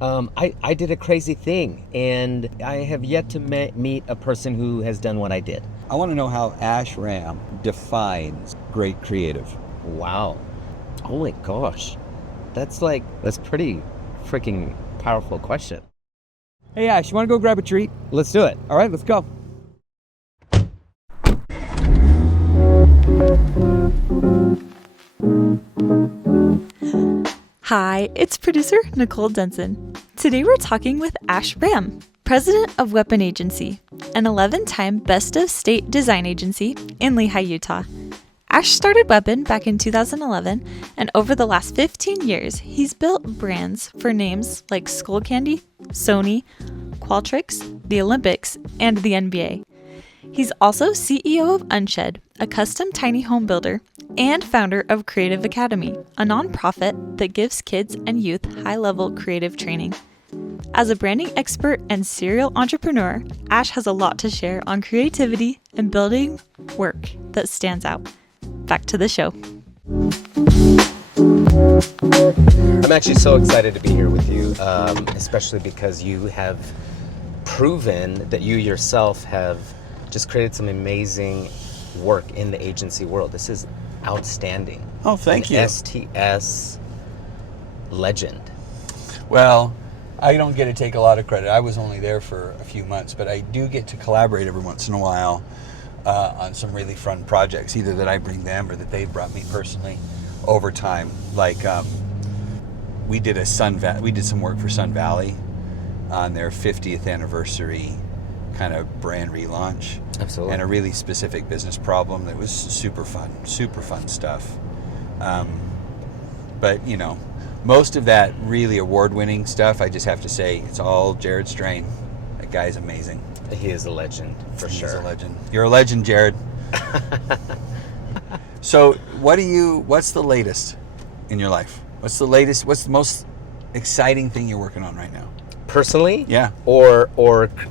I did a crazy thing, and I have yet to meet a person who has done what I did. I want to know how Ash Ram defines great creative. Wow. Oh my gosh. That's pretty freaking powerful question. Hey, Ash, you want to go grab a treat? Let's do it. All right, let's go. Hi, it's producer Nicole Denson. Today we're talking with Ash Ram, president of Weapon Agency, an 11-time Best of State Design Agency in Lehi, Utah. Ash started Weapon back in 2011, and over the last 15 years, he's built brands for names like Skullcandy, Sony, Qualtrics, the Olympics, and the NBA. He's also CEO of Unshed, a custom tiny home builder, and founder of Creative Academy, a nonprofit that gives kids and youth high-level creative training. As a branding expert and serial entrepreneur, Ash has a lot to share on creativity and building work that stands out. Back to the show. I'm actually so excited to be here with you, especially because you have proven that you yourself have just created some amazing work in the agency world. This is outstanding. Oh, thank you. STS legend. Well, I don't get to take a lot of credit. I was only there for a few months, but I do get to collaborate every once in a while on some really fun projects, either that I bring them or that they've brought me personally over time. Like we did some work for Sun Valley on their 50th anniversary kind of brand relaunch. Absolutely. And a really specific business problem that was super fun stuff. But you know, most of that really award-winning stuff, I just have to say, it's all Jared Strain. That guy's amazing. He is a legend, for sure. He's a legend. You're a legend, Jared. So, what's the latest in your life? What's the most exciting thing you're working on right now? Personally? Yeah. Or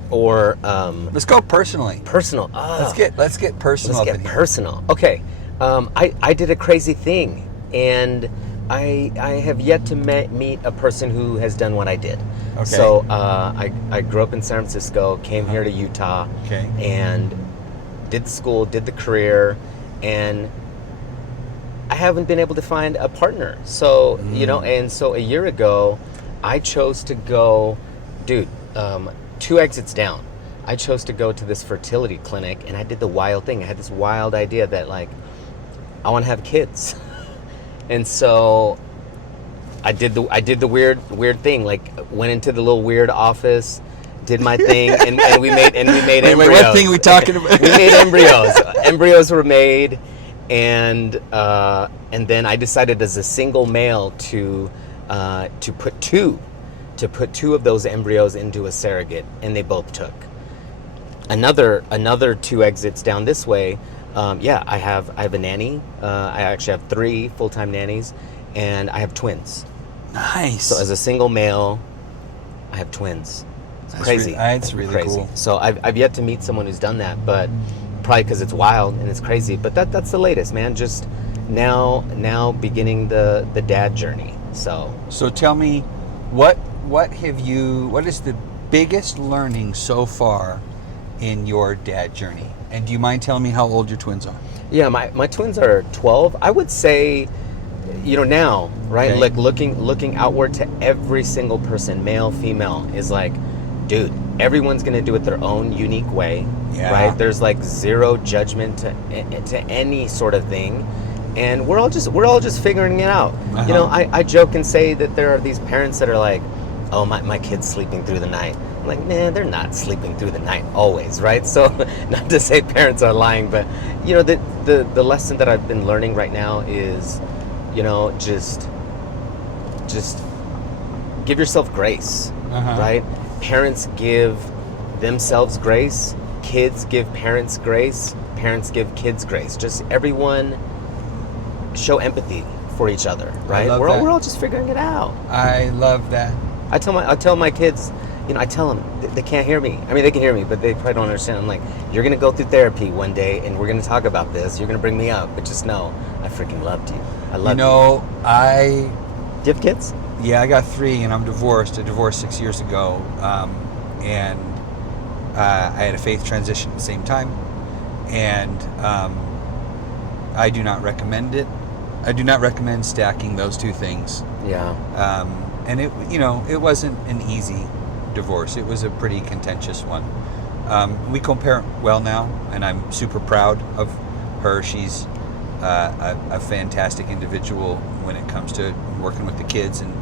Let's go personally. personal. Let's get personal. Let's up get in here. personal. Okay. I did a crazy thing, and I have yet to meet a person who has done what I did. Okay. So I grew up in San Francisco, came here to Utah, Okay. and did the school, did the career, and I haven't been able to find a partner. So, and so a year ago, I chose to go, 2 exits down. I chose to go to this fertility clinic, and I did the wild thing. I had this wild idea that, like, I want to have kids. And so I did the weird thing, like went into the little weird office, did my thing, and we made embryos. Wait, what thing are we talking about? We made embryos. Embryos were made, and then I decided as a single male to put two of those embryos into a surrogate, and they both took. Another 2 exits down this way. I have a nanny. I actually have 3 full-time nannies, and I have twins. Nice. So as a single male, I have twins. It's crazy. That's really crazy. cool. So I've yet to meet someone who's done that, but probably because it's wild and it's crazy. But that's the latest, man. Just now beginning the dad journey. So tell me, what is the biggest learning so far in your dad journey? And do you mind telling me how old your twins are? Yeah, my twins are 12. I would say, now, right? Okay. Like looking outward to every single person, male, female, is like, dude, everyone's gonna do it their own unique way, Yeah. right? There's like zero judgment to any sort of thing, and we're all just figuring it out. Uh-huh. I joke and say that there are these parents that are like, oh, my kid's sleeping through the night. I'm like, man, they're not sleeping through the night always, right? So not to say parents are lying, but the lesson that I've been learning right now is, just give yourself grace, Uh-huh. right? Parents give themselves grace, kids give parents grace, parents give kids grace. Just everyone show empathy for each other, right? love We're that. all just figuring it out. I love that. I tell my kids, I tell them they can't hear me. I mean, they can hear me, but they probably don't understand. I'm like, you're gonna go through therapy one day, and we're gonna talk about this. You're gonna bring me up, but just know I freaking loved you. I love you. I Do you have kids? Yeah, I got 3, and I'm divorced. I divorced 6 years ago, and I had a faith transition at the same time, and I do not recommend it. I do not recommend stacking those 2 things. Yeah. And it wasn't an easy divorce. It was a pretty contentious one. We co-parent well now, and I'm super proud of her. She's a fantastic individual when it comes to working with the kids and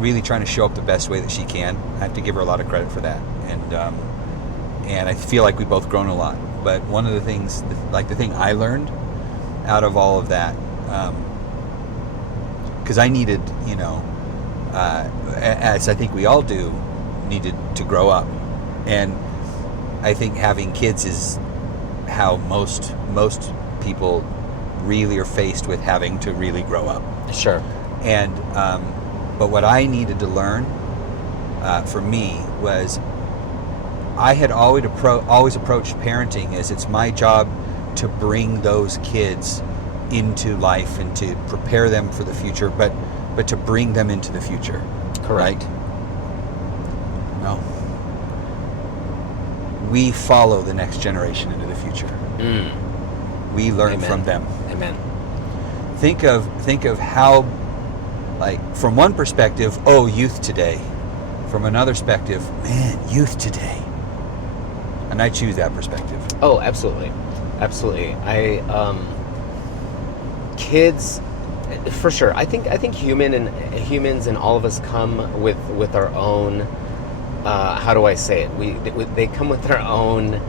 really trying to show up the best way that she can. I have to give her a lot of credit for that, and I feel like we've both grown a lot. But one of the things, the thing I learned out of all of that, because I needed, as I think we all do, needed to grow up, and I think having kids is how most people really are faced with having to really grow up. Sure. And but what I needed to learn for me was I had always approached parenting as it's my job to bring those kids into life and to prepare them for the future, but to bring them into the future. Correct. Right? No. We follow the next generation into the future. We learn Amen. from them. Amen. Think of how, like, from one perspective, youth today. From another perspective, man, youth today. And I choose that perspective. Oh, absolutely. Absolutely. Kids, for sure. I think humans and all of us come with our own, how do I say it? They come with their own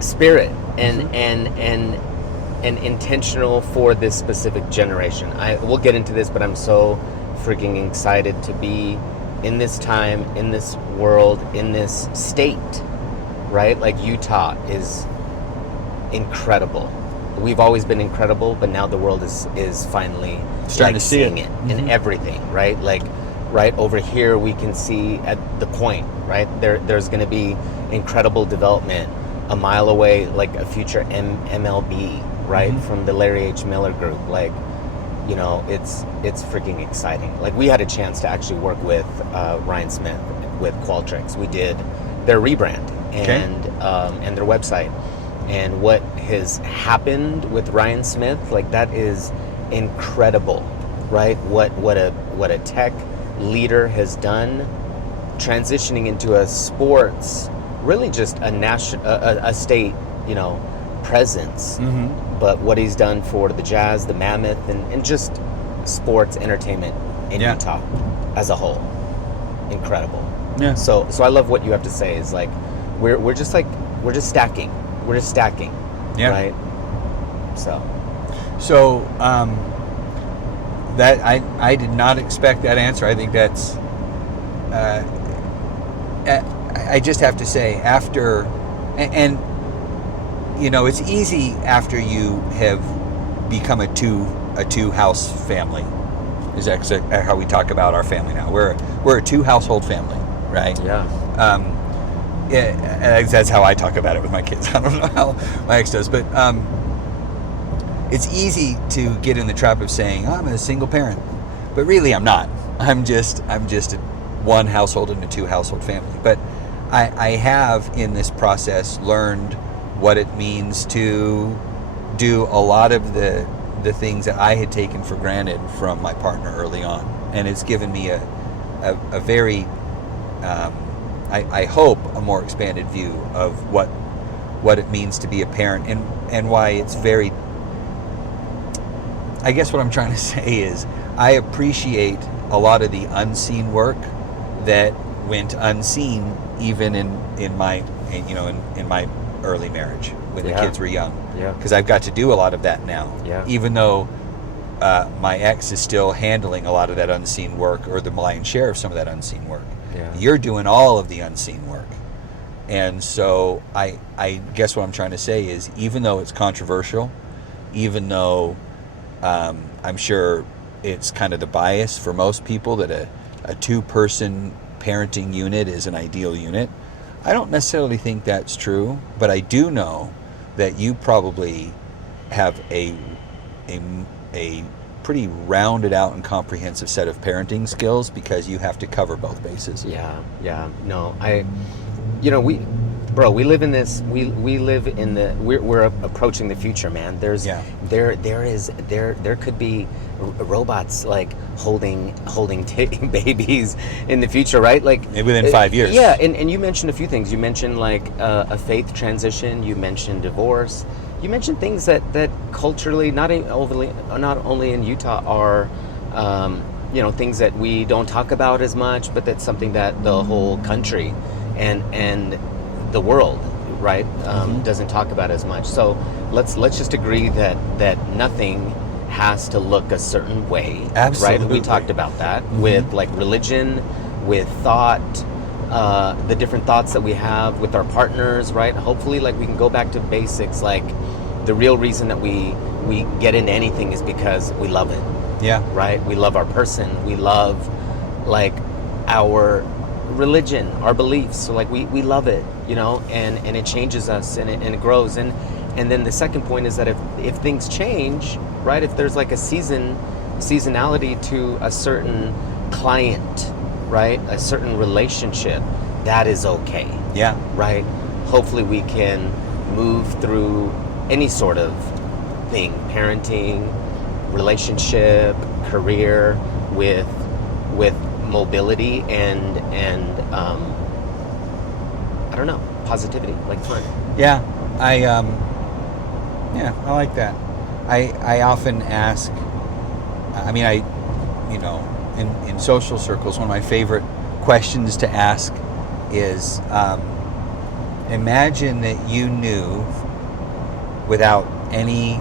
spirit and intentional for this specific generation. We'll get into this, but I'm so freaking excited to be in this time, in this world, in this state, right? Like Utah is incredible. We've always been incredible, but now the world is finally starting to see seeing it in everything, right? Like right over here, we can see at the point, right? There's going to be incredible development a mile away, like a future MLB, right? From the Larry H. Miller Group. Like, it's freaking exciting. Like, we had a chance to actually work with Ryan Smith with Qualtrics. We did their rebrand and their website. And what has happened with Ryan Smith, like, that is incredible, right? What a tech leader has done, transitioning into a sports, really just a state, presence. But what he's done for the Jazz, the Mammoth, and just sports entertainment in Utah as a whole, incredible. Yeah. So I love what you have to say. Is like we're just stacking. We're just stacking. Yeah. Right. So that I did not expect that answer. I think that's. I just have to say, after, and it's easy after you have become a two house family. Is that how we talk about our family now? We're a 2-household family, right? Yeah. That's how I talk about it with my kids. I don't know how my ex does, but it's easy to get in the trap of saying, I'm a single parent, but really I'm not. I'm just a 1 household and a 2-household family. But I have in this process learned what it means to do a lot of the things that I had taken for granted from my partner early on, and it's given me a very I hope a more expanded view of what it means to be a parent, and why it's very, I guess what I'm trying to say is I appreciate a lot of the unseen work that went unseen even in my early marriage when the kids were young. Yeah. Because I've got to do a lot of that now. Yeah. Even though my ex is still handling a lot of that unseen work, or the lion's share of some of that unseen work. Yeah. You're doing all of the unseen work. And so I guess what I'm trying to say is, even though it's controversial, even though I'm sure it's kind of the bias for most people that a 2-person parenting unit is an ideal unit, I don't necessarily think that's true, but I do know that you probably have a pretty rounded out and comprehensive set of parenting skills because you have to cover both bases. Yeah. No, we live in this. We live in the. We're approaching the future, man. There could be robots like holding babies in the future, right? Like within 5 years. Yeah, and you mentioned a few things. You mentioned like a faith transition. You mentioned divorce. You mentioned things that culturally, not only in Utah, are things that we don't talk about as much, but that's something that the whole country and the world, right, doesn't talk about as much. So let's just agree that nothing has to look a certain way. Absolutely. Right? We talked about that with like religion, with thought, the different thoughts that we have with our partners, right? Hopefully, like we can go back to basics. Like the real reason that we get into anything is because we love it. Yeah. Right? We love our person. We love like our religion, our beliefs. So like we love it, and it changes us and it grows. And then the second point is that if things change, right? If there's like a seasonality to a certain client, right? A certain relationship, that is okay. Yeah. Right? Hopefully we can move through any sort of thing, parenting, relationship, career, with mobility and I don't know, positivity, like fun. Yeah, I like that. I often ask. In social circles, one of my favorite questions to ask is, imagine that you knew without any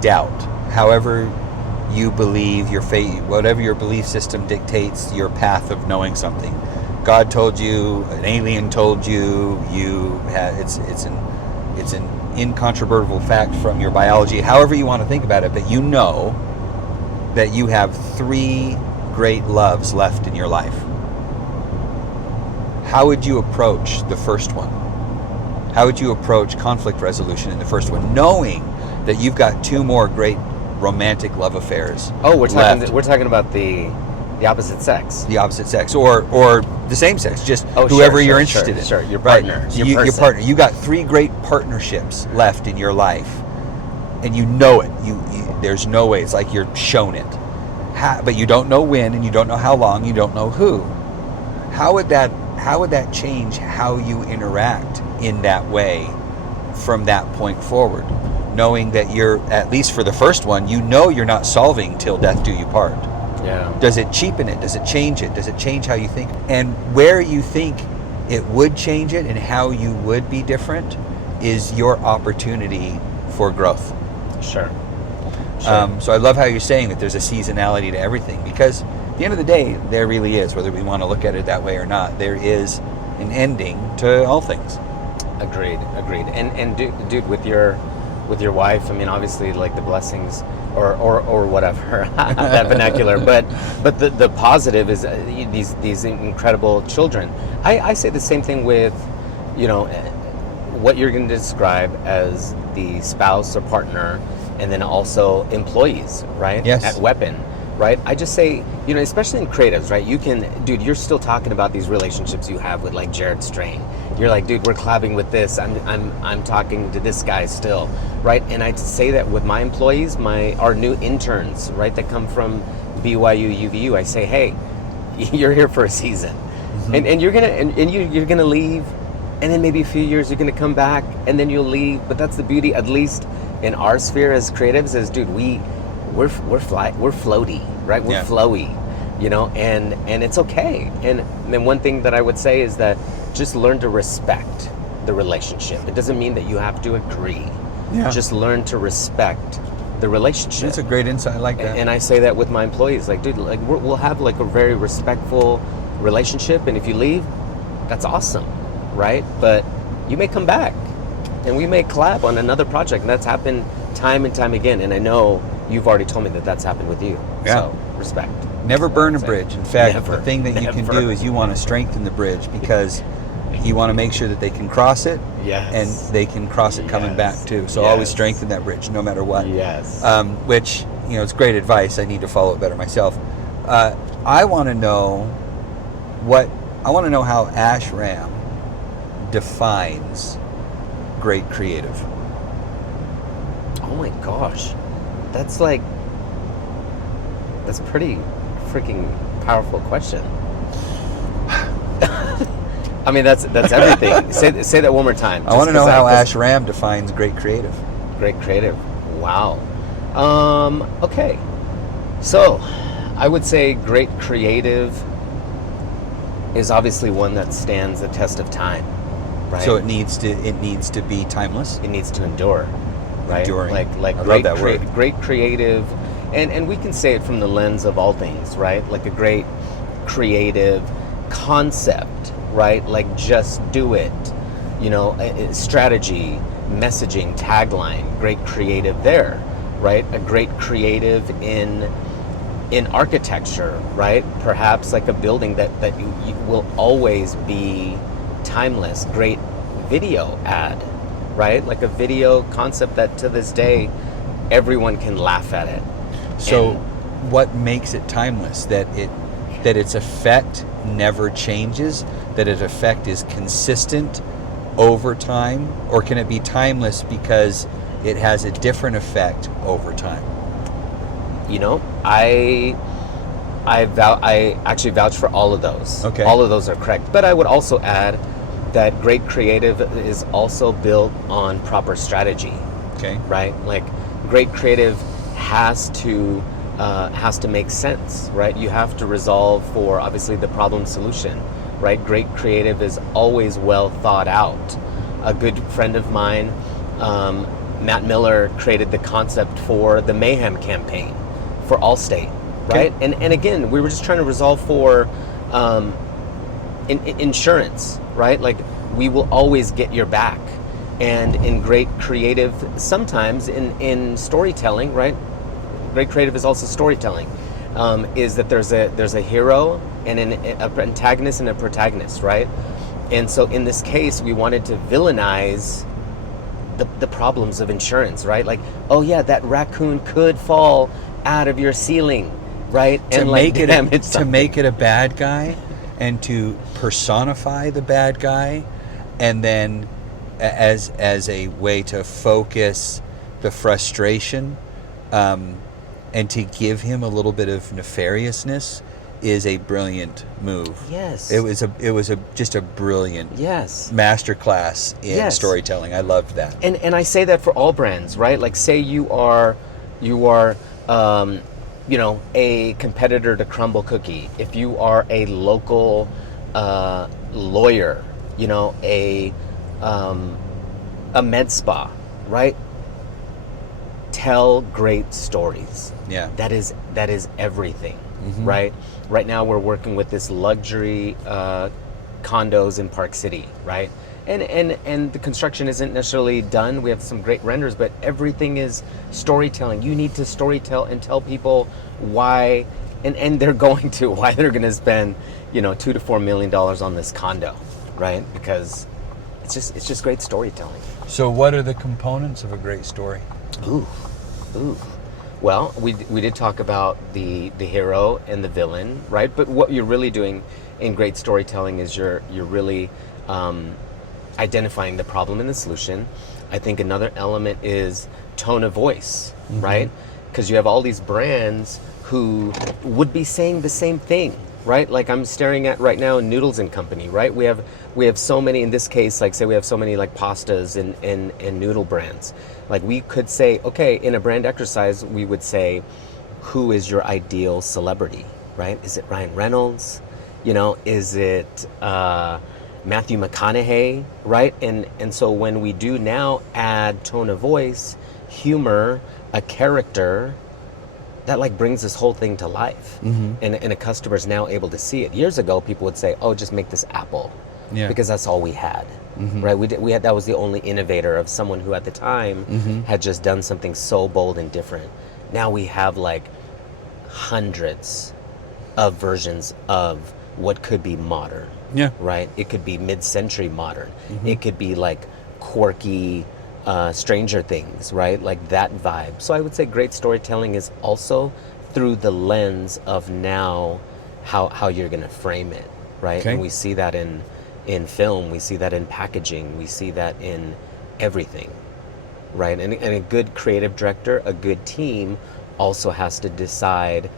doubt, however you believe your faith, whatever your belief system dictates your path of knowing something. God told you, an alien told you, it's an incontrovertible fact from your biology, however you want to think about it, but you know that you have 3 great loves left in your life. How would you approach the first one? How would you approach conflict resolution in the first one, knowing that you've got 2 more great romantic love affairs? Oh, we're talking about the opposite sex. The opposite sex, or the same sex, just whoever you're interested in. Sure, your partner. Right. Your partner. You got 3 great partnerships left in your life, and you know it. You there's no way. It's like you're shown it, but you don't know when, and you don't know how long. You don't know who. How would that change how you interact in that way from that point forward? Knowing that you're, at least for the first one, you're not solving till death do you part. Yeah. Does it cheapen it? Does it change it? Does it change how you think? And where you think it would change it and how you would be different is your opportunity for growth. Sure. So I love how you're saying that there's a seasonality to everything, because at the end of the day, there really is, whether we want to look at it that way or not, there is an ending to all things. Agreed. And dude, with your wife, I mean, obviously, like the blessings or whatever, that vernacular. But the positive is these incredible children. I say the same thing with, what you're going to describe as the spouse or partner, and then also employees, right? Yes. At Weapon, right? I just say, especially in creatives, right? You're still talking about these relationships you have with like Jared Strain. You're like, dude, we're collabing with this. I'm talking to this guy still, right? And I say that with my employees, our new interns, right? That come from BYU, UVU. I say, hey, you're here for a season, and you're gonna leave, and then maybe a few years you're gonna come back, and then you'll leave. But that's the beauty, at least in our sphere as creatives, is, dude, we're floaty, right? We're flowy, and it's okay. And then one thing that I would say is that just learn to respect the relationship. It doesn't mean that you have to agree. Yeah. Just learn to respect the relationship. That's a great insight. I like that. And I say that with my employees, like, dude, like we'll have like a very respectful relationship, and if you leave, that's awesome, right? But you may come back, and we may collab on another project, and that's happened time and time again. And I know you've already told me that that's happened with you. Yeah. So respect. Never burn a bridge. In fact, Never. the thing that you can do is you want to strengthen the bridge, because you want to make sure that they can cross it, Yes. and they can cross it coming back too. So always strengthen that bridge, no matter what. Yes. Which, it's great advice. I need to follow it better myself. I want to know how Ash Ram defines great creative. Oh my gosh, that's pretty freaking powerful question. I mean, that's everything. Say that one more time. I want to know how Ash Ram defines great creative. Great creative. Wow. Okay. So, I would say great creative is obviously one that stands the test of time, right? So it needs to be timeless. It needs to endure, right? Enduring. Like I great, love that word. Great creative, and we can say it from the lens of all things, right? Like a great creative concept, right? Like just do it, strategy, messaging, tagline, great creative there, right? A great creative in architecture, right? Perhaps like a building that you will always be timeless. Great video ad, right? Like a video concept that to this day everyone can laugh at it. So what makes it timeless? That its effect never changes, that its effect is consistent over time, or can it be timeless because it has a different effect over time? I actually vouch for all of those. Okay. All of those are correct. But I would also add that great creative is also built on proper strategy. Okay. Right? Like great creative has to make sense, right? You have to resolve for obviously the problem solution, right? Great creative is always well thought out. A good friend of mine, Matt Miller, created the concept for the Mayhem campaign for Allstate, right? Okay. And again, we were just trying to resolve for insurance, right? Like we will always get your back. And in great creative, sometimes in storytelling, right? Great creative is also storytelling. Is that there's a hero and an antagonist and a protagonist, right? And so in this case, we wanted to villainize the problems of insurance, right? Like, oh yeah, that raccoon could fall out of your ceiling, right? To make it a bad guy, and to personify the bad guy, and then as a way to focus the frustration, and to give him a little bit of nefariousness, is a brilliant move. Yes. It was just a brilliant masterclass in storytelling. I loved that. And I say that for all brands, right? Like say you are a competitor to Crumble Cookie. If you are a local lawyer, a med spa, right? Tell great stories. Yeah. That is everything, Mm-hmm. right? Right now we're working with this luxury condos in Park City, right? And the construction isn't necessarily done. We have some great renders, but everything is storytelling. You need to storytell and tell people why, and they're going to, why they're going to spend, $2 to $4 million on this condo, right? Because it's just great storytelling. So what are the components of a great story? Ooh. Well, we did talk about the hero and the villain, right? But what you're really doing in great storytelling is you're really identifying the problem and the solution. I think another element is tone of voice, mm-hmm. right? Because you have all these brands who would be saying the same thing, right? Like I'm staring at right now Noodles and Company, right? We have so many, in this case, like say we have so many like pastas and noodle brands. Like we could say, okay, in a brand exercise, we would say, who is your ideal celebrity, right? Is it Ryan Reynolds? Is it Matthew McConaughey, right? And so when we do now add tone of voice, humor, a character, that like brings this whole thing to life. Mm-hmm. And a customer's now able to see it. Years ago, people would say, oh, just make this Apple. Yeah. Because that's all we had, mm-hmm. right? We had that was the only innovator of someone who at the time mm-hmm. had just done something so bold and different. Now we have like hundreds of versions of what could be modern. Yeah. Right? It could be mid-century modern. It could be like quirky Stranger Things, right? Like that vibe. So I would say great storytelling is also through the lens of now how you're going to frame it, right? Okay. And we see that in film, we see that in packaging, we see that in everything, right? And a good creative director, a good team also has to decide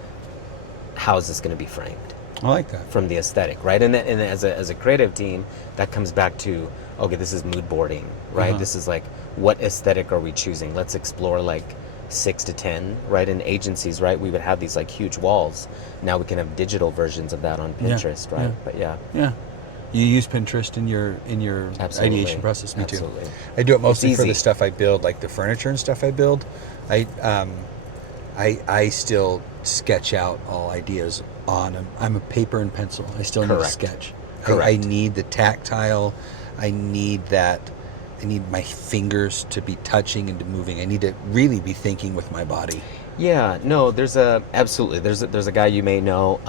how is this going to be framed. I like that. From the aesthetic, right? And as a creative team, that comes back to, okay, this is mood boarding, right? This is like, what aesthetic are we choosing? Let's explore like 6 to 10, right? In agencies, right? We would have these like huge walls. Now we can have digital versions of that on Pinterest, right? But Yeah. You use Pinterest in your Absolutely. ideation process. Me Absolutely. too. I do it mostly for easy. the stuff I build, like the furniture and stuff I build. I still sketch out all ideas on I'm a paper and pencil. I still need to Correct. sketch. Correct. I need the tactile. I need my fingers to be touching and to moving. I need to really be thinking with my body. Yeah, no, there's a guy you may know,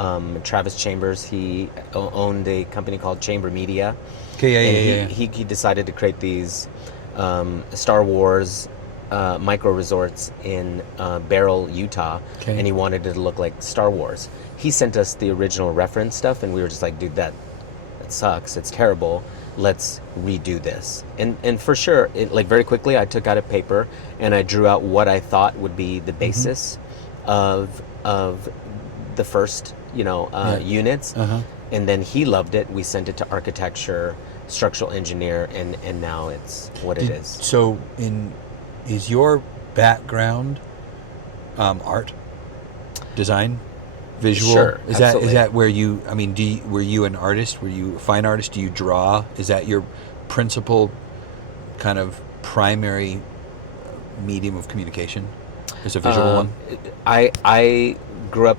Travis Chambers. He owned a company called Chamber Media. Okay, And he decided to create these Star Wars micro resorts in Beryl, Utah, Okay. and he wanted it to look like Star Wars. He sent us the original reference stuff, and we were just like, dude, that sucks. It's terrible. Let's redo this. And for sure, like very quickly, I took out a paper and I drew out what I thought would be the basis of the first, units. And then he loved it. We sent it to architecture, structural engineer, and now it's what it is. So, is your background art, design, visual? Sure, Is absolutely. that where you? I mean, were you an artist? Were you a fine artist? Do you draw? Is that your principal kind of primary medium of communication? Is a visual one? I grew up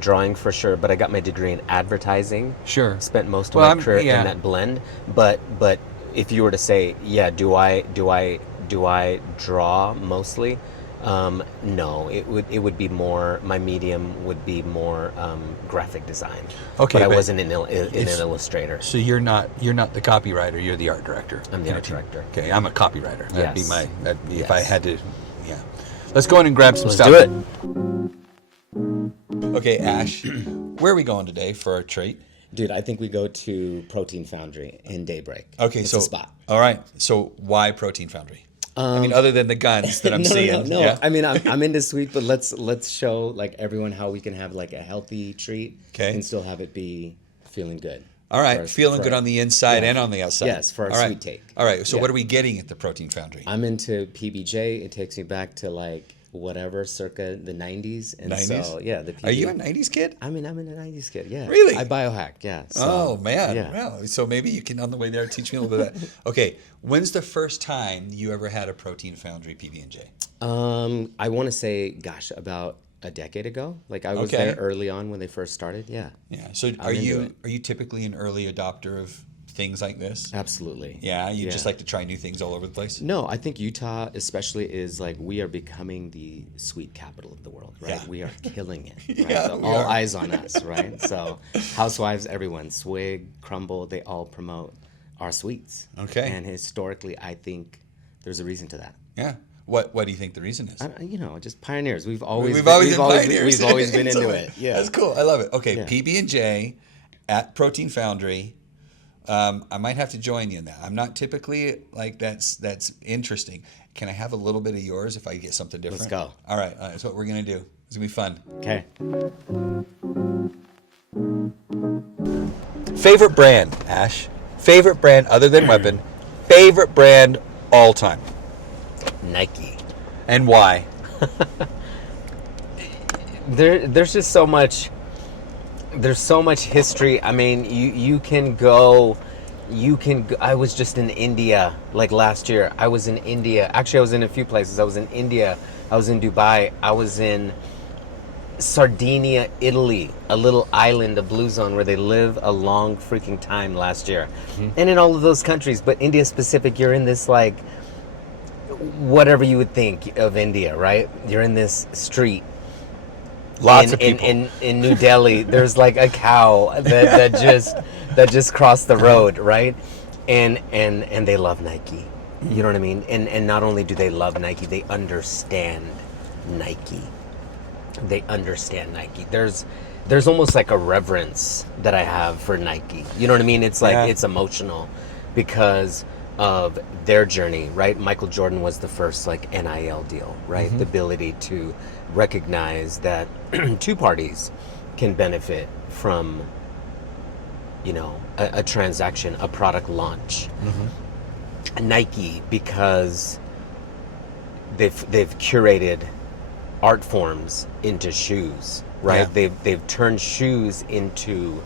drawing for sure, but I got my degree in advertising. Sure. Spent most of my career in that blend. But if you were to say, yeah, do I draw mostly? No, it would be more. My medium would be more graphic design. Okay, but I but wasn't an illustrator. So you're not the copywriter. You're the art director. I'm the art director. Okay, I'm a copywriter. That'd Yes. be if I Yes. had to. Yeah. Let's go in and grab some Let's stuff. do it. Okay, Ash, where are we going today for our treat? Dude, I think we go to Protein Foundry in Daybreak. Okay, it's so a spot. All right, so why Protein Foundry? I mean, other than the guns that I'm seeing. No. Yeah? I mean, I'm into sweet, but let's show like everyone how we can have like a healthy treat and still have it be feeling good. All right, feeling good on the inside and on the outside. Yes, for our sweet take. All right, so what are we getting at the Protein Foundry? I'm into PBJ. It takes me back to like whatever, circa the 90s. And 90s? so, yeah. The PB, Are you a 90s kid? I'm a 90s kid, yeah. Really? I biohack, yeah. So, Oh, man. Yeah. Well, so maybe you can, on the way there, teach me a little bit of that. Okay, when's the first time you ever had a Protein Foundry PB&J? I want to say, gosh, about a decade ago. Like I was there early on when they first started, yeah. Yeah, so are you typically an early adopter of things like this? Absolutely. Yeah, you just like to try new things all over the place? No, I think Utah especially is like we are becoming the sweet capital of the world, right? Yeah. We are killing it. Right? Yeah, So we all are. eyes on us, right? So Housewives, everyone, Swig, Crumble, they all promote our sweets. Okay. And historically, I think there's a reason to that. Yeah. What do you think the reason is? Just pioneers. We've always We've been always been pioneers. We've always been into So, it. Yeah. That's cool. I love it. Okay, Yeah. PB&J at Protein Foundry. I might have to join you in that. I'm not typically like that's interesting. Can I have a little bit of yours if I get something different? Let's go. All right, that's what we're gonna do. It's gonna be fun. Okay. Favorite brand, Ash? Favorite brand other than Weapon? Favorite brand all time? Nike. And why? There's just so much. There's so much history. I mean, you can go. I was just in India like last year. I was in India. Actually, I was in a few places. I was in India. I was in Dubai. I was in Sardinia, Italy, a little island, a blue zone where they live a long freaking time last year. And in all of those countries, but India specific, you're in this like whatever you would think of India, right? You're in this street Lots of people. in New Delhi. There's like a cow that just crossed the road, right? And they love Nike. You know what I mean? And not only do they love Nike, they understand Nike. They understand Nike. There's almost like a reverence that I have for Nike. You know what I mean? It's like it's emotional because of their journey, right? Michael Jordan was the first like NIL deal, right? The ability to recognize that two parties can benefit from, you know, a transaction, a product launch. Nike, because they've curated art forms into shoes, right? They've turned shoes into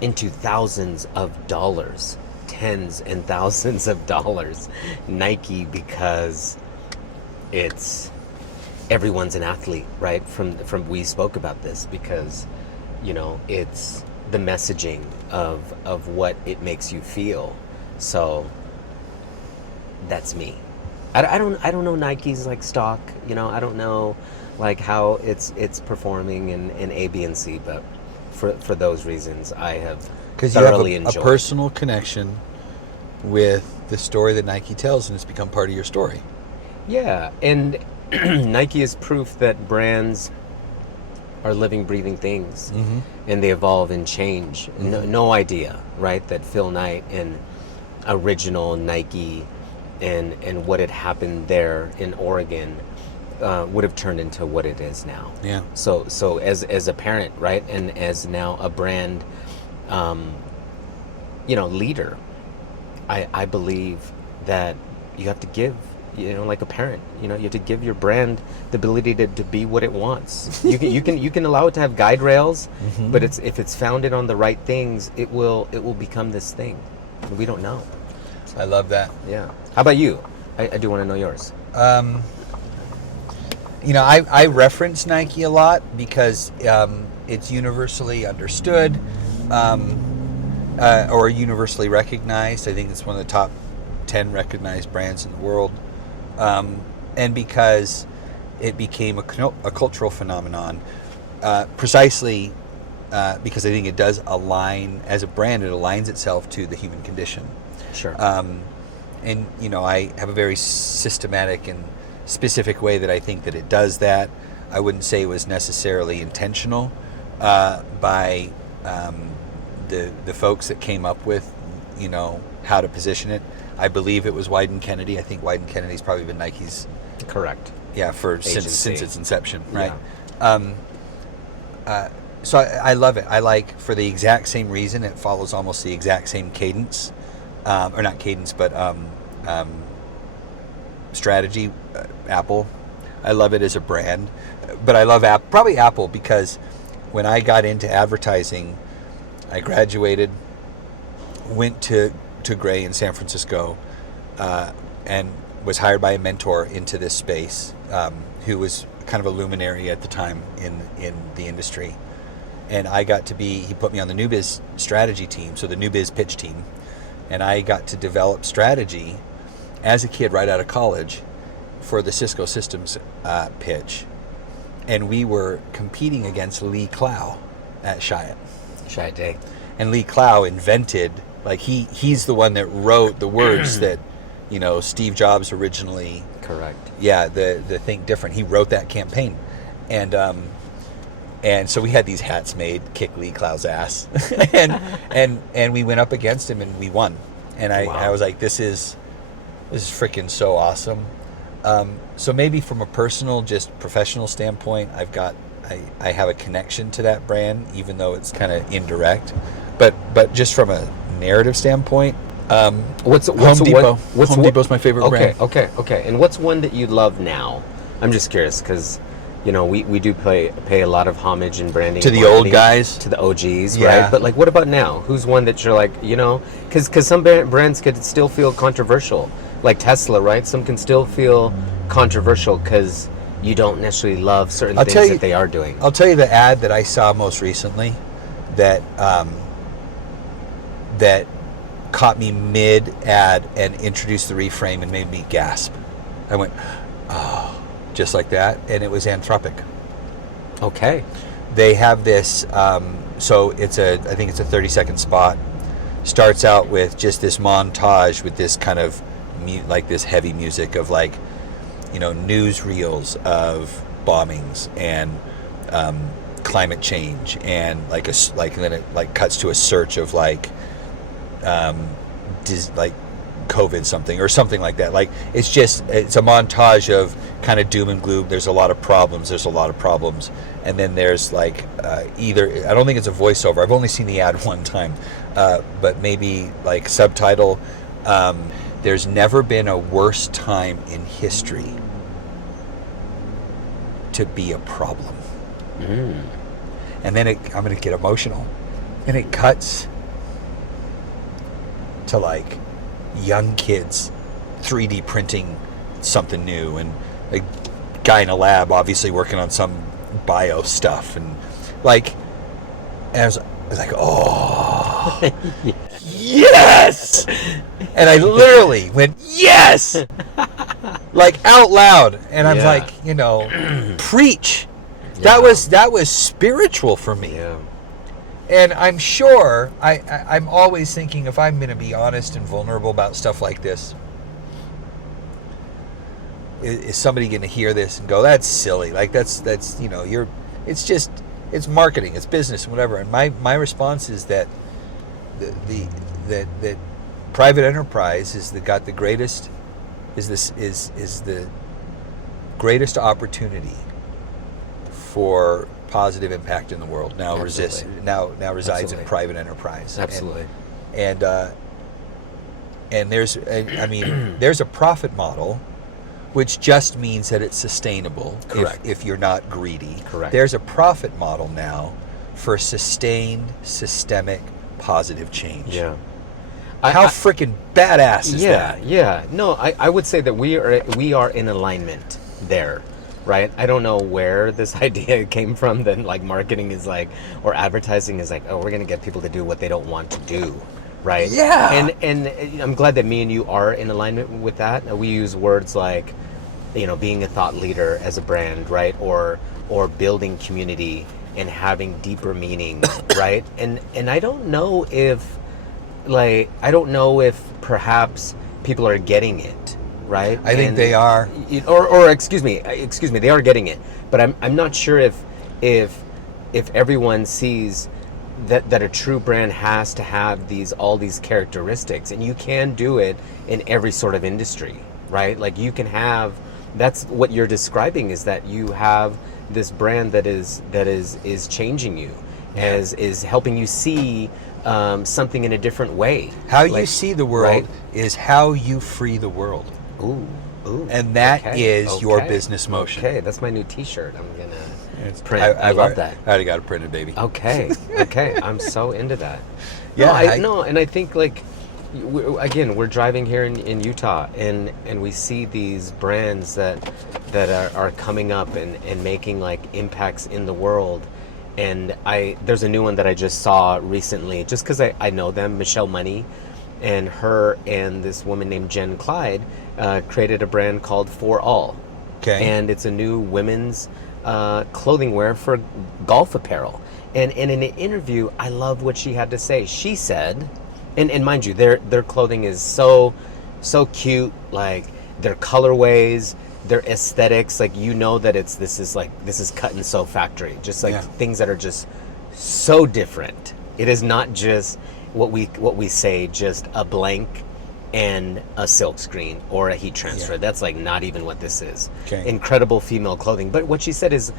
thousands of dollars, tens and thousands of dollars. Nike, because it's everyone's an athlete, right? From we spoke about this because, you know, it's the messaging of what it makes you feel. So that's me. I don't know Nike's like stock, you know, I don't know like how it's performing in A, B, and C, but for those reasons I have thoroughly enjoyed. Because you have a personal connection with the story that Nike tells, and it's become part of your story. Yeah, and Nike is proof that brands are living, breathing things, and they evolve and change. No idea, right, that Phil Knight and original Nike and what had happened there in Oregon would have turned into what it is now. Yeah. So as a parent, right, and as now a brand, you know, leader, I believe that you have to give, you know, like a parent, you know, you have to give your brand the ability to be what it wants. You can allow it to have guide rails, but if it's founded on the right things, it will become this thing. We don't know. I love that. Yeah. How about you? I do want to know yours. You know, I reference Nike a lot because it's universally understood or universally recognized. I think it's one of the top 10 recognized brands in the world. And because it became a cultural phenomenon, precisely because I think it does align, as a brand, it aligns itself to the human condition. Sure. And, you know, I have a very systematic and specific way that I think that it does that. I wouldn't say it was necessarily intentional by the folks that came up with, you know, how to position it. I believe it was Wyden Kennedy. I think Wyden Kennedy's probably been Nike's... Correct. Yeah, since its inception, right? Yeah. So I love it. I like, for the exact same reason, it follows almost the exact same cadence. Or not cadence, but strategy. Apple. I love it as a brand. But I love probably Apple because when I got into advertising, I graduated, went to Gray in San Francisco, and was hired by a mentor into this space, who was kind of a luminary at the time in the industry. And I got to he put me on the New Biz strategy team, so the New Biz pitch team. And I got to develop strategy as a kid right out of college for the Cisco Systems pitch. And we were competing against Lee Clow at Chiat. Chiat Day. And Lee Clow invented, like he's the one that wrote the words that, you know, Steve Jobs originally. Correct. Yeah, the Think Different. He wrote that campaign. And so we had these hats made, kick Lee Clow's ass. and we went up against him and we won. And I was like, this is freaking so awesome. So maybe from a personal, just professional standpoint, I have a connection to that brand, even though it's kind of indirect. But just from a narrative standpoint, Home Depot's my favorite brand. Okay. And what's one that you love now? I'm just curious because, you know, we do pay a lot of homage and branding to the old guys, to the OGs, yeah. right? But like, what about now? Who's one that you're like, you know, because some brands could still feel controversial, like Tesla, right? Some can still feel controversial because you don't necessarily love certain things that they are doing. I'll tell you the ad that I saw most recently that that caught me mid-ad and introduced the reframe and made me gasp. I went, oh, just like that. And it was Anthropic. Okay. They have this, so I think it's a 30-second spot. Starts out with just this montage with this kind of like this heavy music of like, newsreels of bombings and climate change, and then it like cuts to a search of like COVID something or something like that. Like it's a montage of kind of doom and gloom. There's a lot of problems. And then there's like either, I don't think it's a voiceover. I've only seen the ad one time, but maybe like subtitle. There's never been a worse time in history to be a problem. And then I'm going to get emotional. And it cuts to like young kids 3D printing something new, and a guy in a lab obviously working on some bio stuff, and like, and I was like, oh, yes! And I literally went, yes! Like out loud, and I'm like, preach. Yeah. That was spiritual for me. Yeah. And I'm sure I'm always thinking, if I'm going to be honest and vulnerable about stuff like this, is somebody going to hear this and go, that's silly? Like that's it's marketing, it's business, and whatever. And my response is that that private enterprise is the greatest opportunity for positive impact in the world now resides Absolutely. in private enterprise. Absolutely. And there's a profit model, which just means that it's sustainable. Correct. If you're not greedy. Correct. There's a profit model now for sustained systemic positive change. Yeah. How freaking badass is that? Yeah. No, I would say that we are in alignment there. Right? I don't know where this idea came from, that like marketing is like, or advertising is like, oh, we're going to get people to do what they don't want to do. Right? Yeah. And I'm glad that me and you are in alignment with that. We use words like, being a thought leader as a brand, right? Or building community and having deeper meaning, right? And I don't know if perhaps people are getting it. Right? I think they are. Or excuse me, they are getting it. But I'm not sure if everyone sees that a true brand has to have all these characteristics, and you can do it in every sort of industry, right? Like you can have, that's what you're describing, is that you have this brand that is changing you, is helping you see something in a different way. How you see the world is how you free the world. Ooh. And that is your business motion. Okay, that's my new T-shirt. I'm gonna print. I love that. I already got it printed, baby. Okay. I'm so into that. Yeah. And I think like, we're driving here in Utah, and we see these brands that are coming up and making like impacts in the world. And there's a new one that I just saw recently, just because I know them, Michelle Money, and her and this woman named Jen Clyde created a brand called For All. Okay. And it's a new women's clothing wear for golf apparel. And in an interview, I love what she had to say. She said, and mind you, their clothing is so cute, like their colorways, their aesthetics, like that this is cut and sew factory, just like things that are just so different. It is not just what we say, just a blank and a silk screen or a heat transfer. Yeah. That's like not even what this is. Okay. Incredible female clothing. But what she said is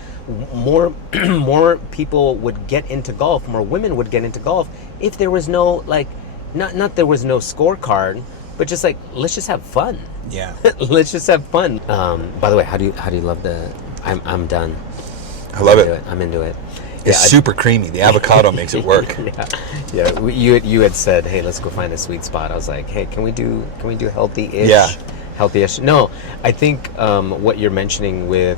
more people would get into golf, more women would get into golf if there was no not there was no scorecard, but just like, let's just have fun. Yeah. Let's just have fun. By the way, how do you love the? I'm done. I love it. I'm into it. It's super creamy. The avocado makes it work. Yeah. You had said, hey, let's go find a sweet spot. I was like, hey, can we do healthy-ish? Yeah. Healthy-ish. No, I think what you're mentioning with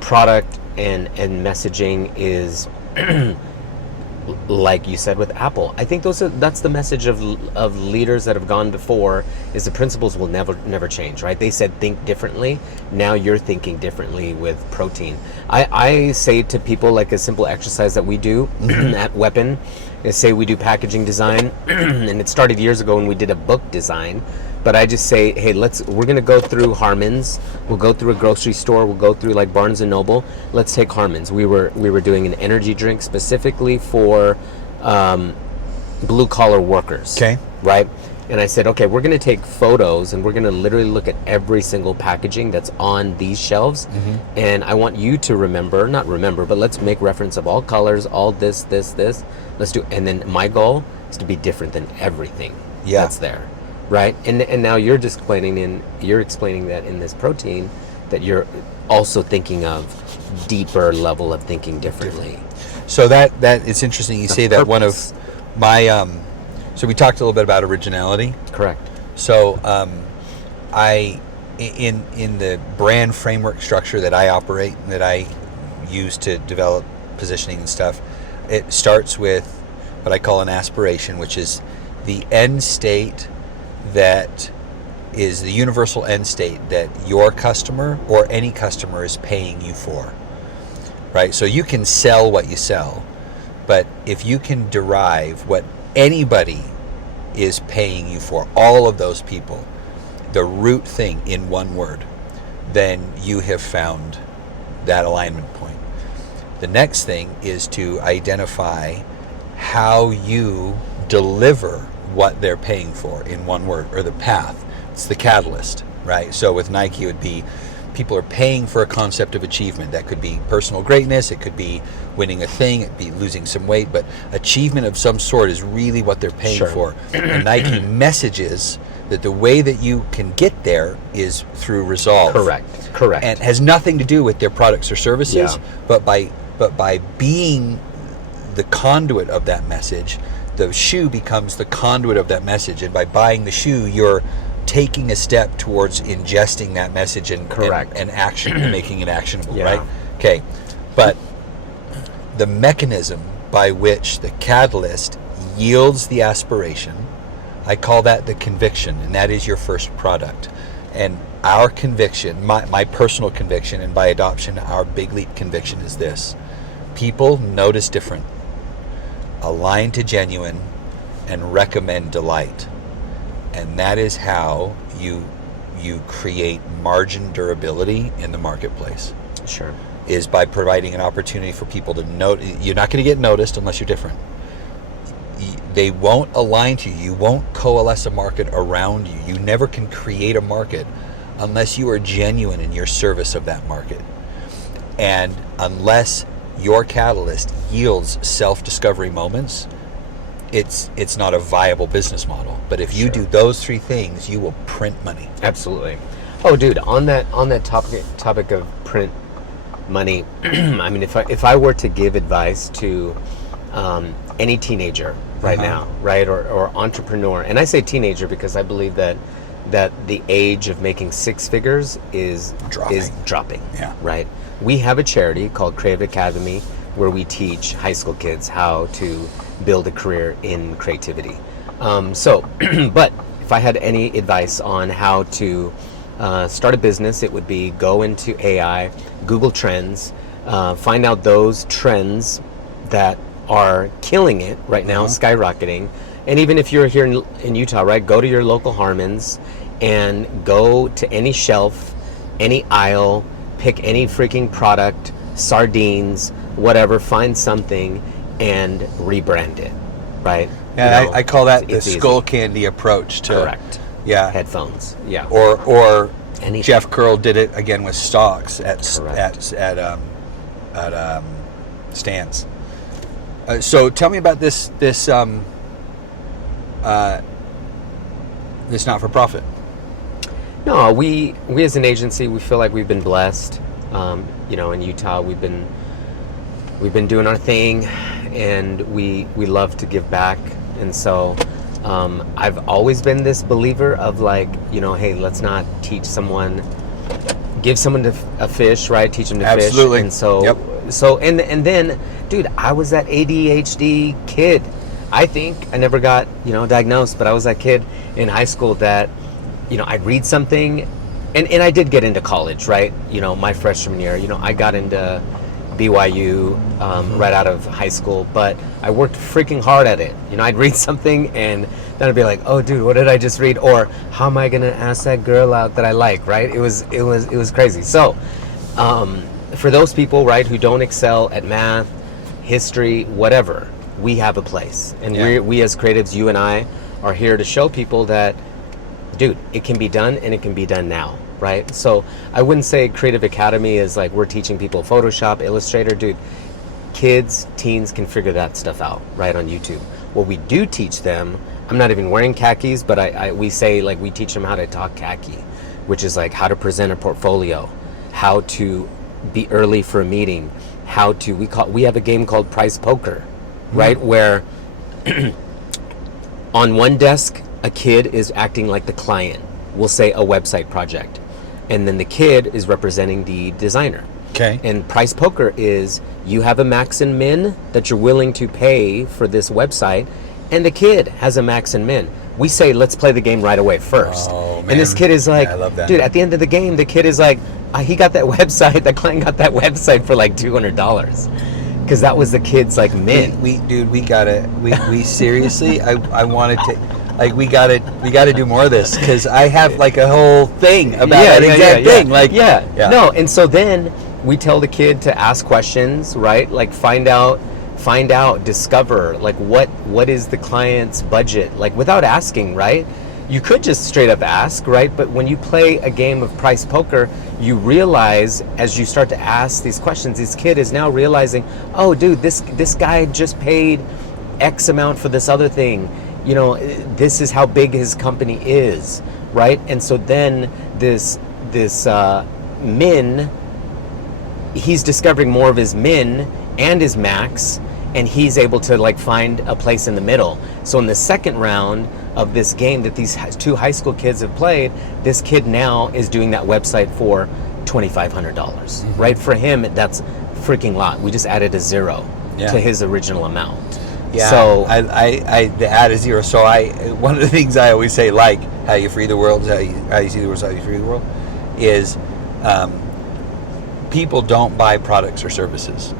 product and messaging is like you said with Apple. I think that's the message of leaders that have gone before, is the principles will never change, right? They said think differently. Now you're thinking differently with protein. I say to people, like a simple exercise that we do at Weapon is say we do packaging design, and it started years ago when we did a book design. But I just say, hey, we're gonna go through Harmon's. We'll go through a grocery store. We'll go through like Barnes and Noble. Let's take Harmon's. We were doing an energy drink specifically for blue collar workers. Okay. Right. And I said, okay, we're gonna take photos and we're gonna literally look at every single packaging that's on these shelves. And I want you to not remember, but let's make reference of all colors, all this. Let's do. And then my goal is to be different than everything that's there. Right, and now you're just explaining that in this protein, that you're also thinking of deeper level of thinking differently. So that it's interesting you say that. One of my so we talked a little bit about originality. Correct. So I in the brand framework structure that I operate, that I use to develop positioning and stuff, it starts with what I call an aspiration, which is the end state that is the universal end state that your customer or any customer is paying you for, right? So you can sell what you sell, but if you can derive what anybody is paying you for, all of those people, the root thing in one word, then you have found that alignment point. The next thing is to identify how you deliver what they're paying for in one word, or the path. It's the catalyst, right? So with Nike, it would be people are paying for a concept of achievement. That could be personal greatness, it could be winning a thing, it could be losing some weight, but achievement of some sort is really what they're paying for. And Nike messages that the way that you can get there is through resolve. Correct. And has nothing to do with their products or services, but by being the conduit of that message, the shoe becomes the conduit of that message, and by buying the shoe, you're taking a step towards ingesting that message and action and making it actionable, right? Okay, but the mechanism by which the catalyst yields the aspiration, I call that the conviction, and that is your first product. And our conviction, my personal conviction, and by adoption, our Big Leap conviction is this: people notice different, align to genuine, and recommend delight. And that is how you create margin durability in the marketplace. Sure. Is by providing an opportunity for people to note. You're not going to get noticed unless you're different. They won't align to you. You won't coalesce a market around you. You never can create a market unless you are genuine in your service of that market. And unless your catalyst yields self-discovery moments, it's not a viable business model. But if you do those three things, you will print money. Absolutely. Oh, dude, on that topic of print money, I mean, if I were to give advice to any teenager right now, right, or entrepreneur, and I say teenager because I believe that the age of making six figures is dropping. Right. We have a charity called Creative Academy where we teach high school kids how to build a career in creativity. But if I had any advice on how to start a business, it would be go into AI, Google Trends, find out those trends that are killing it right now, skyrocketing. And even if you're here in Utah, right, go to your local Harmon's and go to any shelf, any aisle, pick any freaking product, sardines, whatever, find something and rebrand it, right? Yeah, I call that the skull candy approach to headphones. Yeah. Or anything. Jeff Curl did it again with stocks at stands. So tell me about this not-for-profit. No, we as an agency, we feel like we've been blessed. In Utah, we've been doing our thing, and we love to give back. And so I've always been this believer of hey, let's not give someone a fish, right? Teach them to fish. And so and then, dude, I was that ADHD kid. I think I never got, diagnosed, but I was that kid in high school that, I'd read something, and I did get into college, right? My freshman year, I got into BYU right out of high school, but I worked freaking hard at it. I'd read something and then I'd be like, oh dude, what did I just read? Or how am I gonna ask that girl out that I like, right? It was crazy. So for those people, right, who don't excel at math, history, whatever, we have a place. And we as creatives, you and I, are here to show people that, dude, it can be done, and it can be done now, right? So I wouldn't say Creative Academy is like we're teaching people Photoshop, Illustrator. Dude, kids, teens can figure that stuff out right on YouTube. What we do teach them, I'm not even wearing khakis, but we say, like, we teach them how to talk khaki, which is like how to present a portfolio, how to be early for a meeting, we have a game called Price Poker, right? Where on one desk, a kid is acting like the client. We'll say a website project. And then the kid is representing the designer. Okay. And Price Poker is you have a max and min that you're willing to pay for this website, and the kid has a max and min. We say, let's play the game right away first. Oh, man. And this kid is like, I love that. dude, at the end of the game, the kid is like, he got that website, the client got that website for like $200. Because that was the kid's like min. We seriously, I wanted to, like, we gotta do more of this, because I have like a whole thing about that exact thing. No, and so then we tell the kid to ask questions, right? Like find out, discover, like what is the client's budget, like without asking, right? You could just straight up ask, right? But when you play a game of Price Poker, you realize as you start to ask these questions, this kid is now realizing, oh dude, this guy just paid X amount for this other thing. This is how big his company is, right? And so then this min, he's discovering more of his min and his max, and he's able to like find a place in the middle. So in the second round of this game that these two high school kids have played, this kid now is doing that website for $2,500, right? For him, that's freaking lot. We just added a zero to his original amount. Yeah, so I add a zero. So one of the things I always say, like how you free the world, how you see the world, how you free the world, is people don't buy products or services.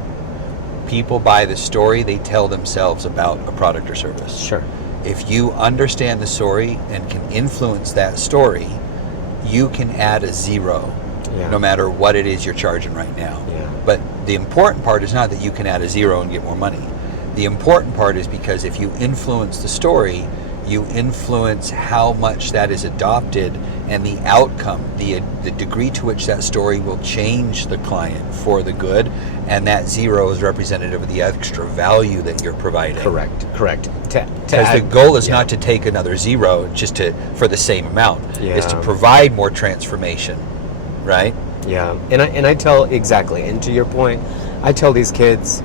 People buy the story they tell themselves about a product or service. Sure. If you understand the story and can influence that story, you can add a zero, no matter what it is you're charging right now. Yeah. But the important part is not that you can add a zero and get more money. The important part is because if you influence the story, you influence how much that is adopted and the outcome, the degree to which that story will change the client for the good, and that zero is representative of the extra value that you're providing. Correct. Because the goal is not to take another zero just for the same amount. It's to provide more transformation, right? Yeah, and I tell, exactly, and to your point, I tell these kids,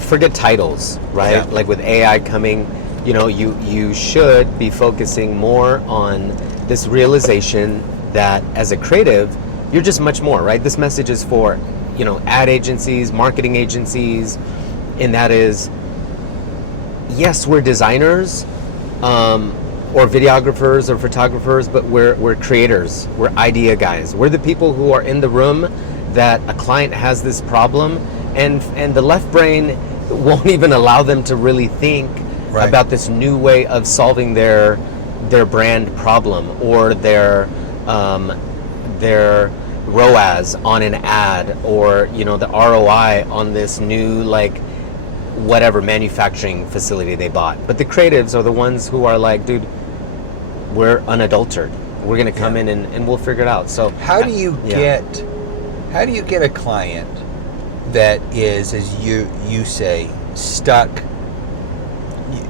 forget titles, right? Yeah. Like with AI coming, you should be focusing more on this realization that as a creative, you're just much more, right? This message is for, ad agencies, marketing agencies, and that is, yes, we're designers, or videographers or photographers, but we're creators, we're idea guys. We're the people who are in the room that a client has this problem, and the left brain won't even allow them to really think about this new way of solving their brand problem or their ROAS on an ad, or the ROI on this new whatever manufacturing facility they bought. But the creatives are the ones who are like, dude, we're unadulterated. We're gonna come in and we'll figure it out. So how do you get a client that is, as you say, stuck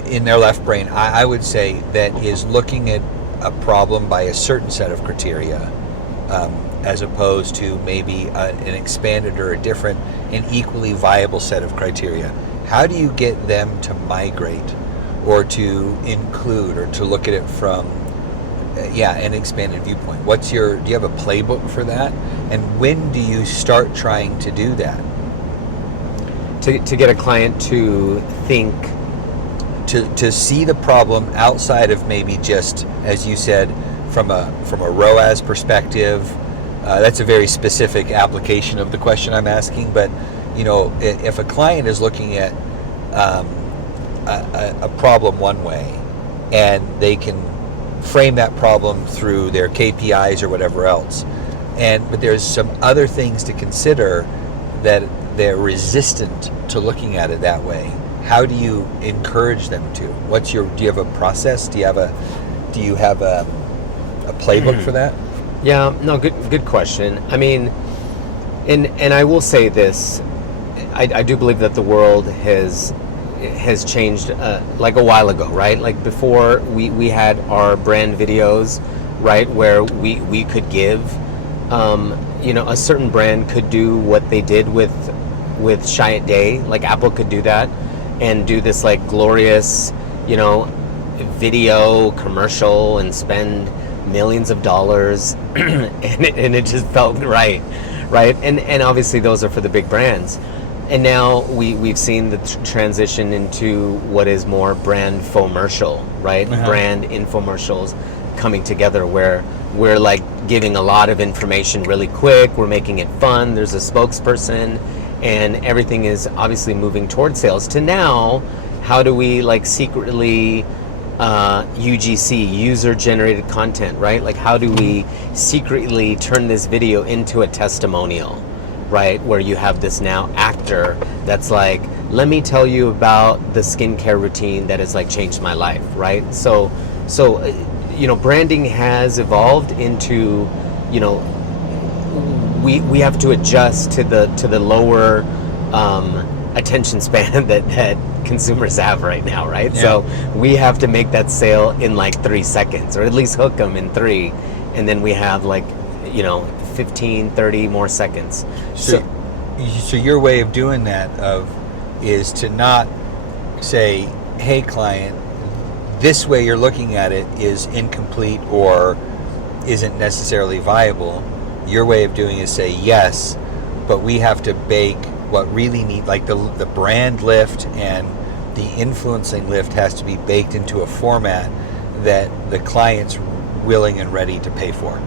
in their left brain? I would say that is looking at a problem by a certain set of criteria, as opposed to maybe an expanded or a different and equally viable set of criteria. How do you get them to migrate or to include or to look at it from an expanded viewpoint? Do you have a playbook for that? And when do you start trying to do that? to get a client to think, to see the problem outside of maybe just, as you said, from a ROAS perspective. That's a very specific application of the question I'm asking. But if a client is looking at a problem one way, and they can frame that problem through their KPIs or whatever else, but there's some other things to consider that they're resistant to looking at it that way. How do you encourage them to? Do you have a process? Do you have a playbook for that? Yeah, no, good question. I mean, and I will say this, I do believe that the world has changed like a while ago, right? Like before we had our brand videos, right, where we could give, a certain brand could do what they did with Chiat Day, like Apple could do that and do this like glorious, video commercial and spend millions of dollars and it just felt right, and obviously those are for the big brands. And now we've seen the transition into what is more brand infomercial, right? Uh-huh. Brand infomercials coming together where we're like giving a lot of information really quick. We're making it fun. There's a spokesperson, and everything is obviously moving towards sales. To now, how do we like secretly UGC, user-generated content, right? Like how do we secretly turn this video into a testimonial? Right, where you have this now actor that's like, let me tell you about the skincare routine that has like changed my life, right? So branding has evolved into, we have to adjust to the lower attention span that consumers have right now, right? Yeah. So we have to make that sale in like 3 seconds, or at least hook them in 3, and then we have like 15, 30 more seconds. So your way of doing that is to not say, hey client, this way you're looking at it is incomplete or isn't necessarily viable. Your way of doing it is say, yes, but we have to bake what really need, like the brand lift and the influencing lift has to be baked into a format that the client's willing and ready to pay for.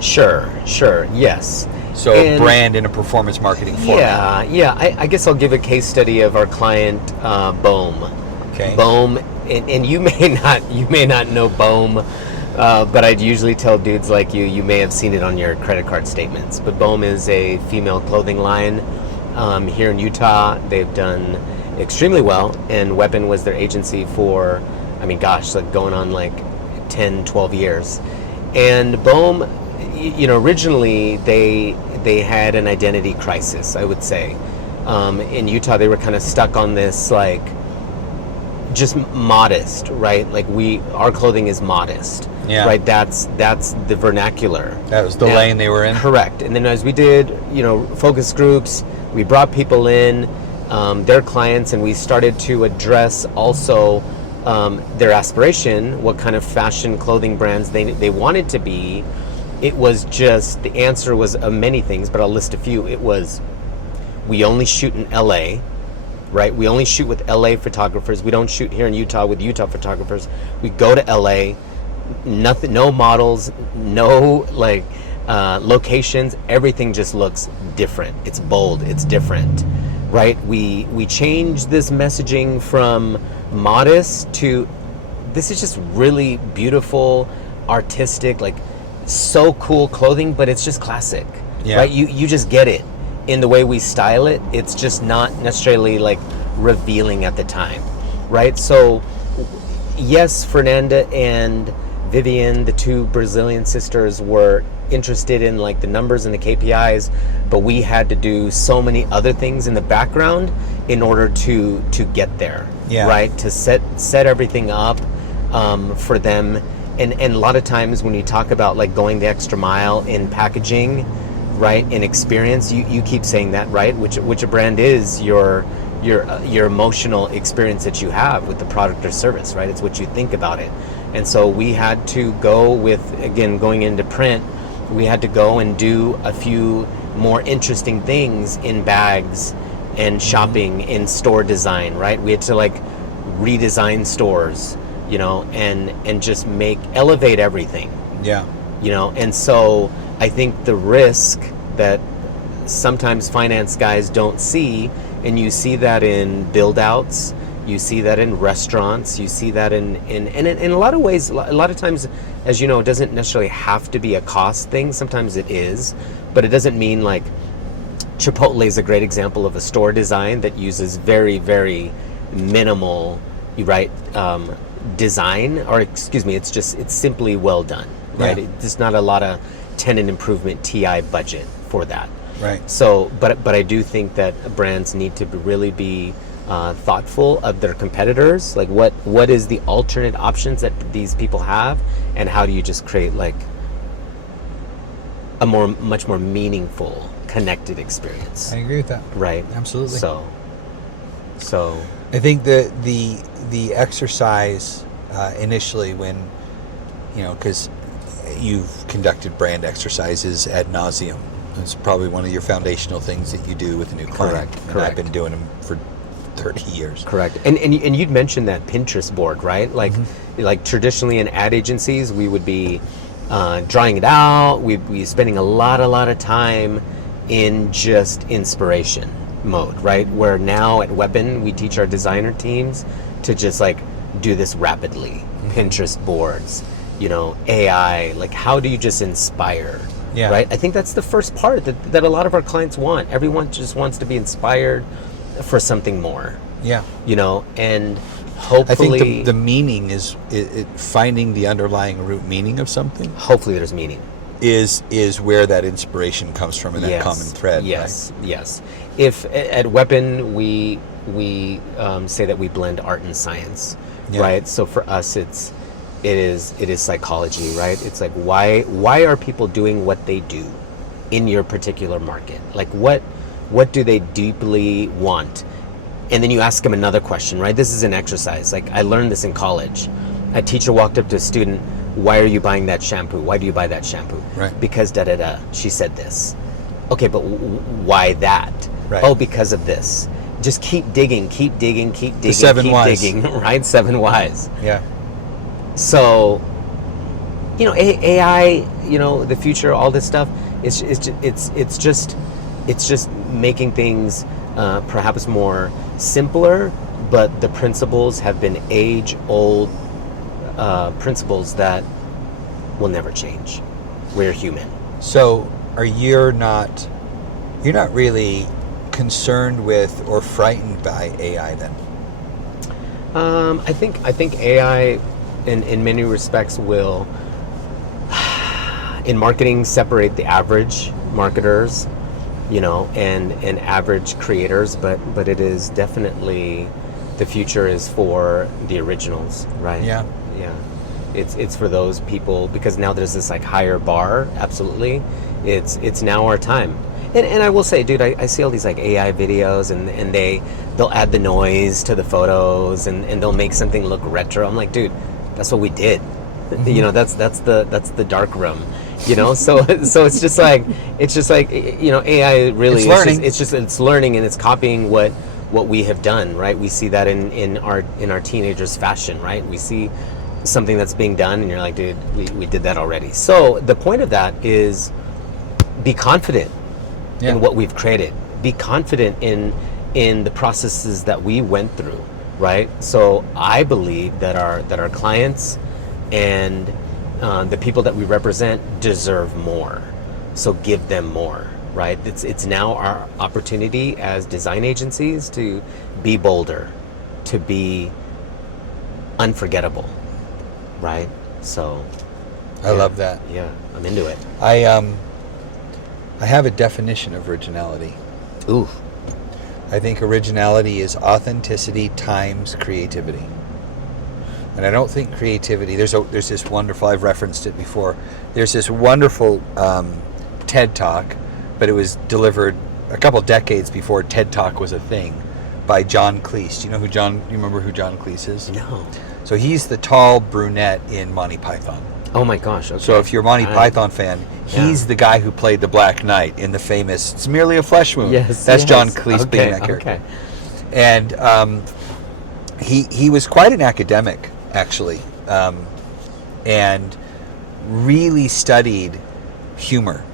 Sure, yes. So brand in a performance marketing format. Yeah. I guess I'll give a case study of our client, Bohm. Okay. Bohm, and you may not know Bohm, but I'd usually tell dudes like you may have seen it on your credit card statements. But Bohm is a female clothing line here in Utah. They've done extremely well, and Weapon was their agency for, like going on like 10, 12 years. And Bohm, originally they had an identity crisis, I would say. In Utah, they were kind of stuck on this, like, just modest, right? Like our clothing is modest, right? That's the vernacular. That was the lane they were in. Correct. And then as we did, focus groups, we brought people in, their clients, and we started to address also their aspiration, what kind of fashion clothing brands they wanted to be. It was just, the answer was many things, but I'll list a few. It was, we only shoot in LA, right? We only shoot with LA photographers. We don't shoot here in Utah with Utah photographers. We go to LA, nothing, no models, no like locations. Everything just looks different. It's bold, it's different, right? We changed this messaging from modest to, this is just really beautiful, artistic, like so cool clothing, but it's just classic, right? You just get it in the way we style it. It's just not necessarily like revealing at the time, right? So yes, Fernanda and Vivian, the two Brazilian sisters, were interested in like the numbers and the KPIs, but we had to do so many other things in the background in order to get there, right? To set everything up for them. And a lot of times when you talk about like going the extra mile in packaging, right, in experience, you keep saying that, right? Which a brand is your emotional experience that you have with the product or service, right? It's what you think about it. And so we had to go with, again, going into print, we had to go and do a few more interesting things in bags and shopping in store design, right? We had to like redesign stores, you know, and just elevate everything. Yeah. You know, and so I think the risk that sometimes finance guys don't see, and you see that in build outs, you see that in restaurants, you see that in a lot of ways, a lot of times, as you know, it doesn't necessarily have to be a cost thing. Sometimes it is, but it doesn't mean like Chipotle is a great example of a store design that uses very, very minimal, right, design, or excuse me, it's simply well done, right? Yeah. There's not a lot of tenant improvement TI budget for that. Right. So, but I do think that brands need to really be thoughtful of their competitors. Like, what is the alternate options that these people have, and how do you just create like a much more meaningful, connected experience? I agree with that. Right. Absolutely. So I think the exercise initially, when, you know, because you've conducted brand exercises ad nauseum. It's probably one of your foundational things that you do with a new client. Correct. And I've been doing them for 30 years. Correct. And you'd mentioned that Pinterest board, right? Like, like traditionally in ad agencies, we would be drawing it out. We'd be spending a lot of time in just inspiration mode, right? Where now at Weapon, we teach our designer teams to just like do this rapidly. Pinterest boards, you know, AI, like how do you just inspire? Yeah. Right? I think that's the first part that a lot of our clients want. Everyone just wants to be inspired for something more. Yeah. You know, and hopefully... I think the meaning is finding the underlying root meaning of something. Hopefully there's meaning. Is where that inspiration comes from, and that common thread. Yes, right? yes. If at Weapon we say that we blend art and science, right? So for us it is psychology, right? It's like why are people doing what they do in your particular market? Like what do they deeply want? And then you ask them another question, right? This is an exercise. Like I learned this in college. A teacher walked up to a student, why are you buying that shampoo? Why do you buy that shampoo? Right. Because da-da-da, she said this. Okay, but why that? Right. Oh, because of this. Just keep digging, The 7 whys. digging, right? 7 whys. Yeah. So, you know, AI, you know, the future, all this stuff, it's just making things perhaps more simpler, but the principles have been age-old principles that will never change. We're human. So, you're not really concerned with or frightened by AI then? I think AI, in many respects, will, in marketing, separate the average marketers, you know, and average creators. But it is definitely, the future is for the originals, right? Yeah. Yeah. It's for those people, because now there's this like higher bar. Absolutely, it's now our time. And I will say, dude, I see all these like AI videos, and they'll add the noise to the photos, and they'll make something look retro. I'm like, dude, that's what we did. You know, that's the dark room. You know, so it's just like you know, AI really it's learning. It's learning, and it's copying what we have done, right? We see that in our teenagers' fashion, right? We see something that's being done, and you're like, dude, we did that already. So the point of that is be confident in what we've created. Be confident in the processes that we went through, right? So I believe that our clients and the people that we represent deserve more. So give them more, right? It's now our opportunity as design agencies to be bolder, to be unforgettable, right? So I love that. Yeah, I'm into it. I have a definition of originality. Ooh. I think originality is authenticity times creativity. And I don't think creativity, there's this wonderful, I've referenced it before, there's this wonderful TED Talk, but it was delivered a couple decades before TED Talk was a thing, by John Cleese. Do you remember who John Cleese is? No. So he's the tall brunette in Monty Python. Oh my gosh. Okay. So if you're a Monty Python fan, he's the guy who played the Black Knight in the famous "It's Merely a Flesh Wound." Yes, that's yes. John Cleese being that character. Okay. And he was quite an academic, actually, and really studied humor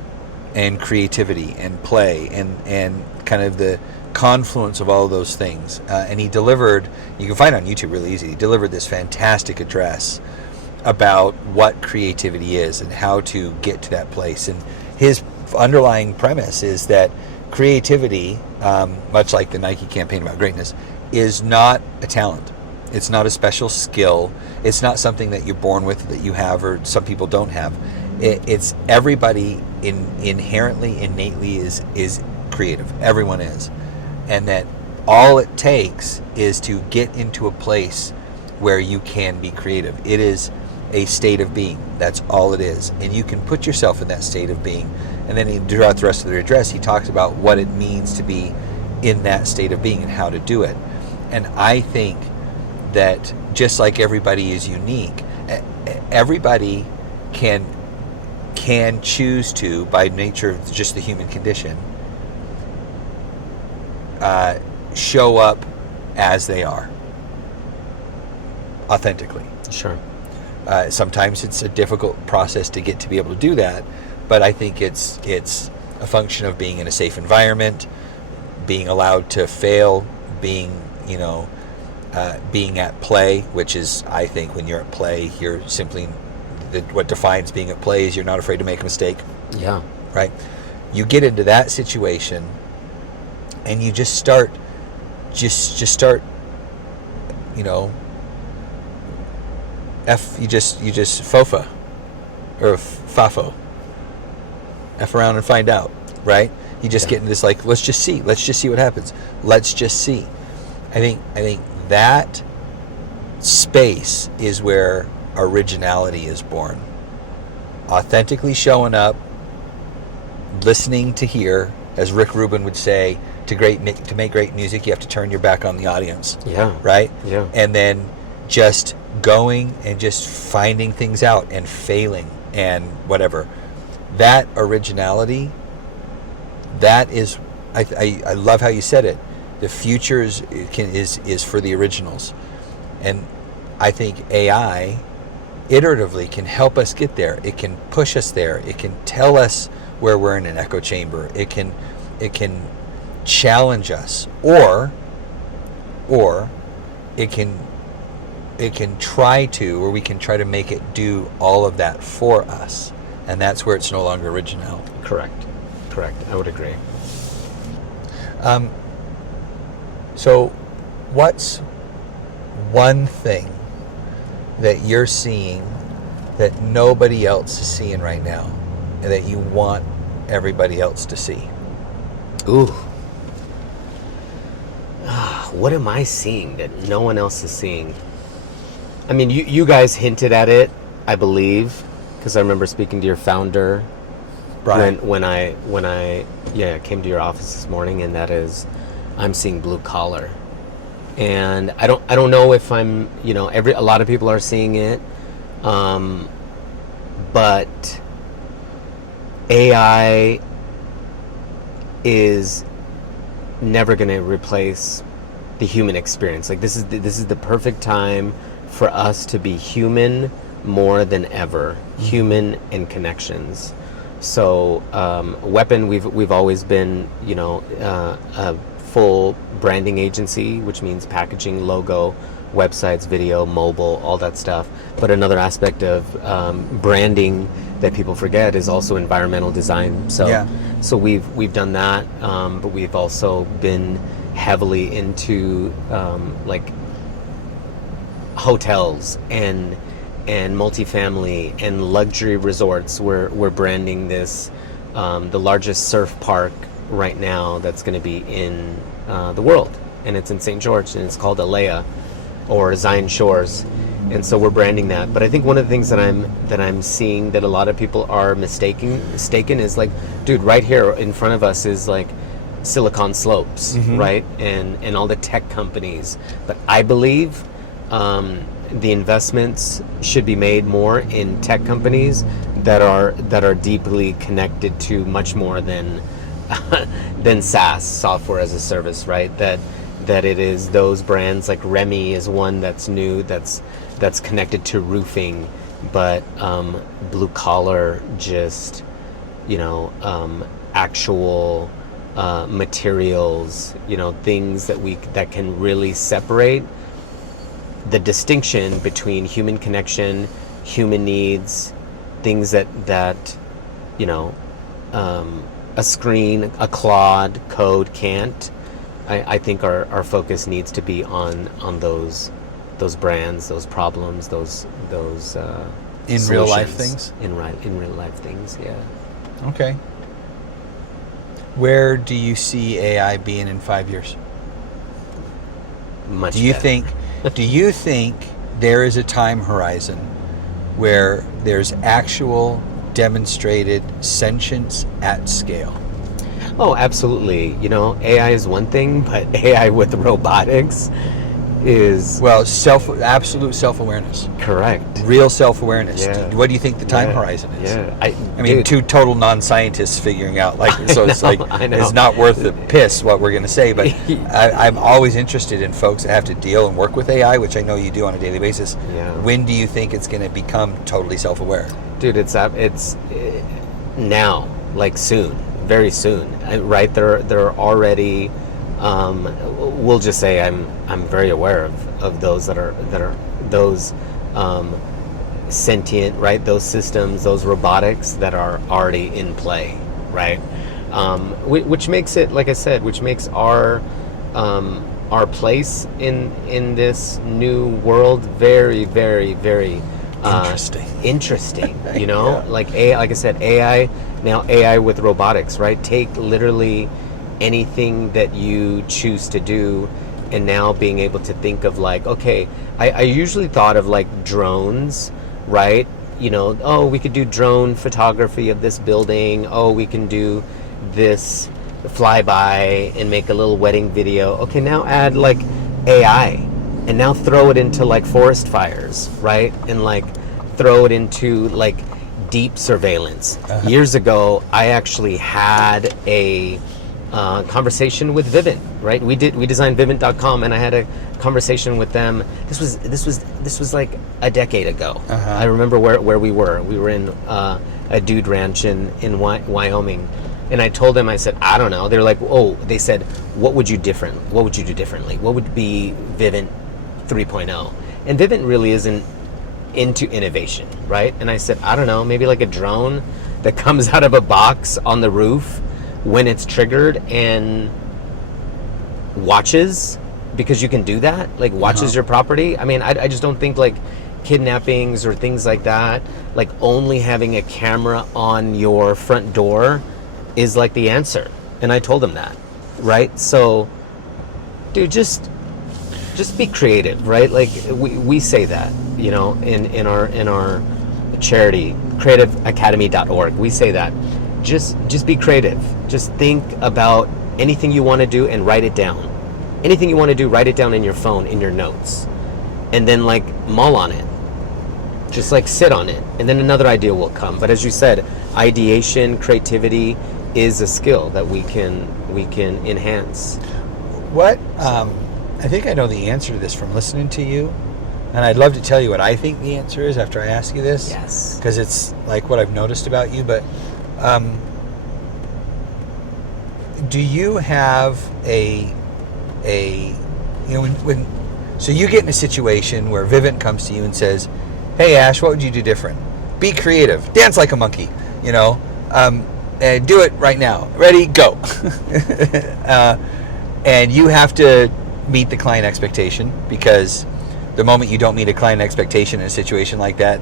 and creativity and play and kind of the confluence of all of those things. And he delivered, you can find it on YouTube really easy, he delivered this fantastic address about what creativity is and how to get to that place. And his underlying premise is that creativity, much like the Nike campaign about greatness, is not a talent. It's not a special skill. It's not something that you're born with, that you have, or some people don't have. It's everybody inherently, innately is creative. Everyone is. And that all it takes is to get into a place where you can be creative. It is a state of being. That's all it is. And you can put yourself in that state of being. And then throughout the rest of the address, he talks about what it means to be in that state of being and how to do it. And I think that just like everybody is unique, everybody can choose to, by nature of just the human condition, show up as they are, authentically. Sure. Sometimes it's a difficult process to get to be able to do that, but I think it's a function of being in a safe environment, being allowed to fail, being at play, which is, I think, when you're at play, you're simply, what defines being at play is you're not afraid to make a mistake. Yeah. Right? You get into that situation and you just start, you just fofa or fafo. F around and find out, right? You just get into this, like, let's just see what happens. Let's just see. I think that space is where originality is born. Authentically showing up, listening to hear, as Rick Rubin would say, to make great music, you have to turn your back on the audience. Yeah. Right? Yeah. And then just going and just finding things out and failing and whatever. That originality, that is, I love how you said it. The future is for the originals. And I think AI iteratively can help us get there. It can push us there. It can tell us where we're in an echo chamber. It can challenge us, or it can try to, or we can try to make it do all of that for us. And that's where it's no longer original. Correct. I would agree. So what's one thing that you're seeing that nobody else is seeing right now and that you want everybody else to see? Ooh. What am I seeing that no one else is seeing? I mean, you guys hinted at it, I believe, because I remember speaking to your founder, Brian, when I came to your office this morning, and that is, I'm seeing blue collar, and I don't know if I'm, a lot of people are seeing it, but AI is never going to replace the human experience. Like, this is the perfect time for us to be human more than ever, human and connections. So Weapon, we've always been a full branding agency, which means packaging, logo, websites, video, mobile, all that stuff. But another aspect of branding that people forget is also environmental design. So we've done that, but we've also been heavily into like hotels and multifamily and luxury resorts. We're branding this the largest surf park right now that's going to be in the world, and it's in St. George, and it's called Alea or Zion Shores. And so we're branding that. But I think one of the things that I'm seeing that a lot of people are mistaken is, like, dude, right here in front of us is like Silicon Slopes, right? And all the tech companies. But I believe the investments should be made more in tech companies that are deeply connected to much more than than SaaS, software as a service, right? That it is those brands like Remy is one that's new, that's connected to roofing, but blue collar, just actual materials, things that can really separate the distinction between human connection, human needs, things that a screen, a Claude code can't. I think our focus needs to be on those brands, those problems, those in real life things. In real life things, yeah. Okay. Where do you see AI being in 5 years? Much Do you better. think there is a time horizon where there's actual demonstrated sentience at scale? Oh, absolutely. AI is one thing, but AI with robotics is Absolute self-awareness. correct. Real self-awareness. Yeah. What do you think the time horizon is? Yeah, I mean, dude, two total non-scientists figuring out, so it's like, I know. it's not worth the piss what we're going to say, but I'm always interested in folks that have to deal and work with AI, which I know you do on a daily basis. Yeah. When do you think it's going to become totally self-aware? Dude, it's now, like soon, very soon, right? They're already. We'll just say I'm very aware of those that are those sentient, right? Those systems, those robotics that are already in play, right? Which makes it, like I said, which makes our place in this new world very, very, very interesting. Yeah. Like I said, AI with robotics, right? Take literally anything that you choose to do, and now being able to think of like, okay, I usually thought of like drones, right? We could do drone photography of this building. Oh, we can do this flyby and make a little wedding video. Okay, now add like AI, and now throw it into like forest fires, right? And like throw it into like deep surveillance. Years ago, I actually had a conversation with Vivint, right? We designed Vivint.com, and I had a conversation with them. This was like a decade ago. I remember where we were. We were in a dude ranch in Wyoming, and I told them, I said, I don't know. They're like, oh, they said, what would you do differently? What would be Vivint 3.0? And Vivint really isn't into innovation, right? And I said, I don't know, maybe like a drone that comes out of a box on the roof when it's triggered and watches, because you can do that, like watches your property. I mean, I just don't think like kidnappings or things like that, like only having a camera on your front door is like the answer. And I told them that, right? So, dude, just be creative, right? Like we say that, in our charity, creativeacademy.org, we say that. Just be creative. Just think about anything you want to do and write it down. Anything you want to do, write it down in your phone, in your notes. And then like mull on it. Just like sit on it. And then another idea will come. But as you said, ideation, creativity is a skill that we can enhance. What? I think I know the answer to this from listening to you, and I'd love to tell you what I think the answer is after I ask you this. Yes. Because it's like what I've noticed about you. But do you have when so you get in a situation where Vivint comes to you and says, "Hey Ash, what would you do different? Be creative, dance like a monkey, and do it right now. Ready, go." And you have to meet the client expectation, because the moment you don't meet a client expectation in a situation like that,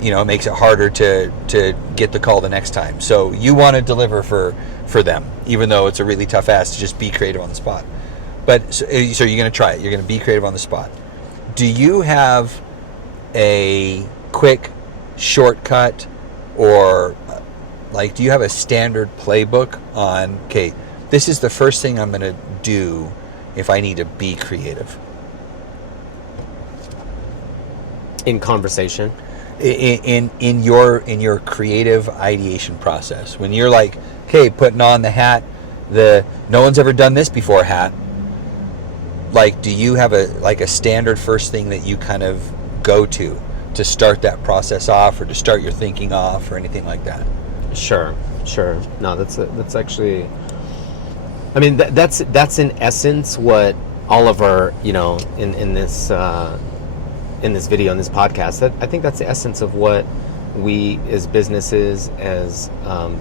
it makes it harder to get the call the next time. So you want to deliver for them, even though it's a really tough ask to just be creative on the spot. But so you're going to try it. You're going to be creative on the spot. Do you have a quick shortcut, or do you have a standard playbook on, okay, this is the first thing I'm going to do if I need to be creative? in conversation. In your creative ideation process, when you're like, okay, putting on the hat, the no one's ever done this before hat, like, do you have a standard first thing that you kind of go to start that process off, or to start your thinking off, or anything like that? Sure. No, that's actually, I mean, that's in essence what all of our, in this video, in this podcast, I think that's the essence of what we as businesses, as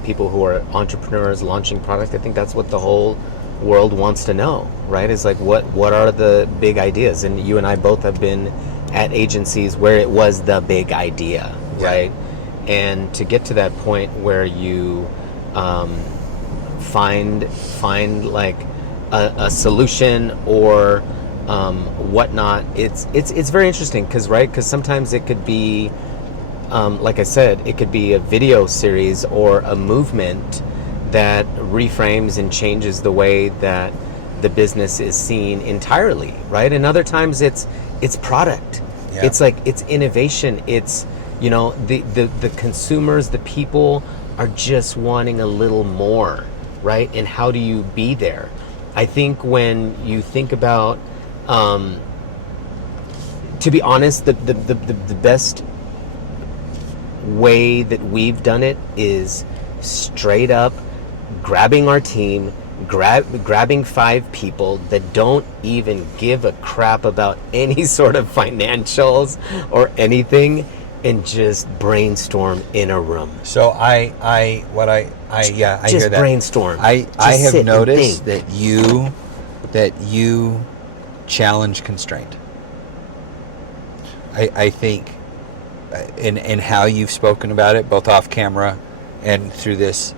people who are entrepreneurs launching product, I think that's what the whole world wants to know, right? Is like, what are the big ideas? And you and I both have been at agencies where it was the big idea, right? And to get to that point where you find like a solution or whatnot, it's very interesting, because sometimes it could be, like I said, it could be a video series or a movement that reframes and changes the way that the business is seen entirely, right? And other times it's product. Yeah. It's like, it's innovation. It's, the consumers, the people are just wanting a little more, right? And how do you be there? I think when you think about, to be honest, the best way that we've done it is straight up grabbing our team, grabbing 5 people that don't even give a crap about any sort of financials or anything, and just brainstorm in a room. So I hear that. Brainstorm. I have noticed that you challenge constraint. I think in how you've spoken about it, both off camera and through this,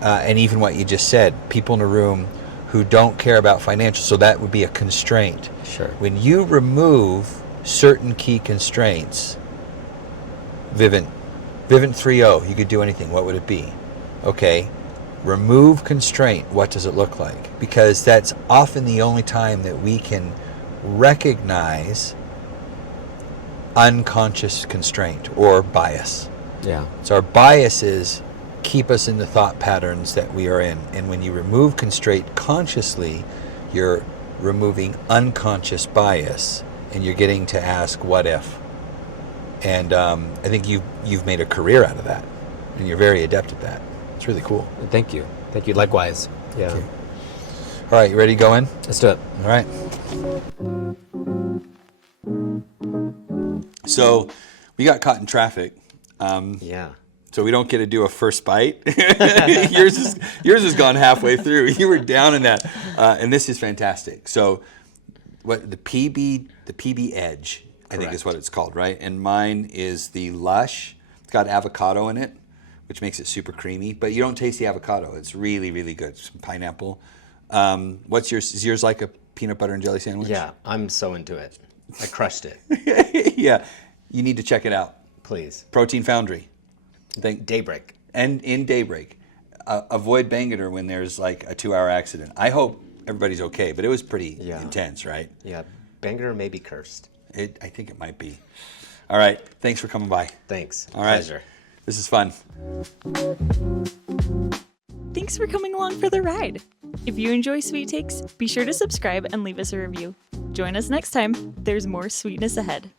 and even what you just said, people in a room who don't care about financials, so that would be a constraint. Sure. When you remove certain key constraints, Vivint 3.0, you could do anything. What would it be? Okay, remove constraint. What does it look like? Because that's often the only time that we can recognize unconscious constraint or bias. Yeah. So our biases keep us in the thought patterns that we are in. And when you remove constraint consciously, you're removing unconscious bias, and you're getting to ask what if. And I think you've made a career out of that, and you're very adept at that. It's really cool. Thank you. Likewise. Yeah. All right, you ready to go in? Let's do it. All right. So we got caught in traffic. Yeah. So we don't get to do a first bite. yours has gone halfway through. You were down in that, and this is fantastic. So, what the PB Edge, I think is what it's called, right? And mine is the Lush. It's got avocado in it, which makes it super creamy. But you don't taste the avocado. It's really, really good. Some pineapple. What's yours? Is yours like a peanut butter and jelly sandwich? Yeah, I'm so into it. I crushed it. Yeah, you need to check it out. Please. Protein Foundry. Daybreak. And in Daybreak. Avoid Bangerter when there's like a 2-hour accident. I hope everybody's okay, but it was pretty intense, right? Yeah, Bangerter may be cursed. I think it might be. All right, thanks for coming by. Thanks. All right. Pleasure. This is fun. Thanks for coming along for the ride. If you enjoy Sweet Takes, be sure to subscribe and leave us a review. Join us next time. There's more sweetness ahead.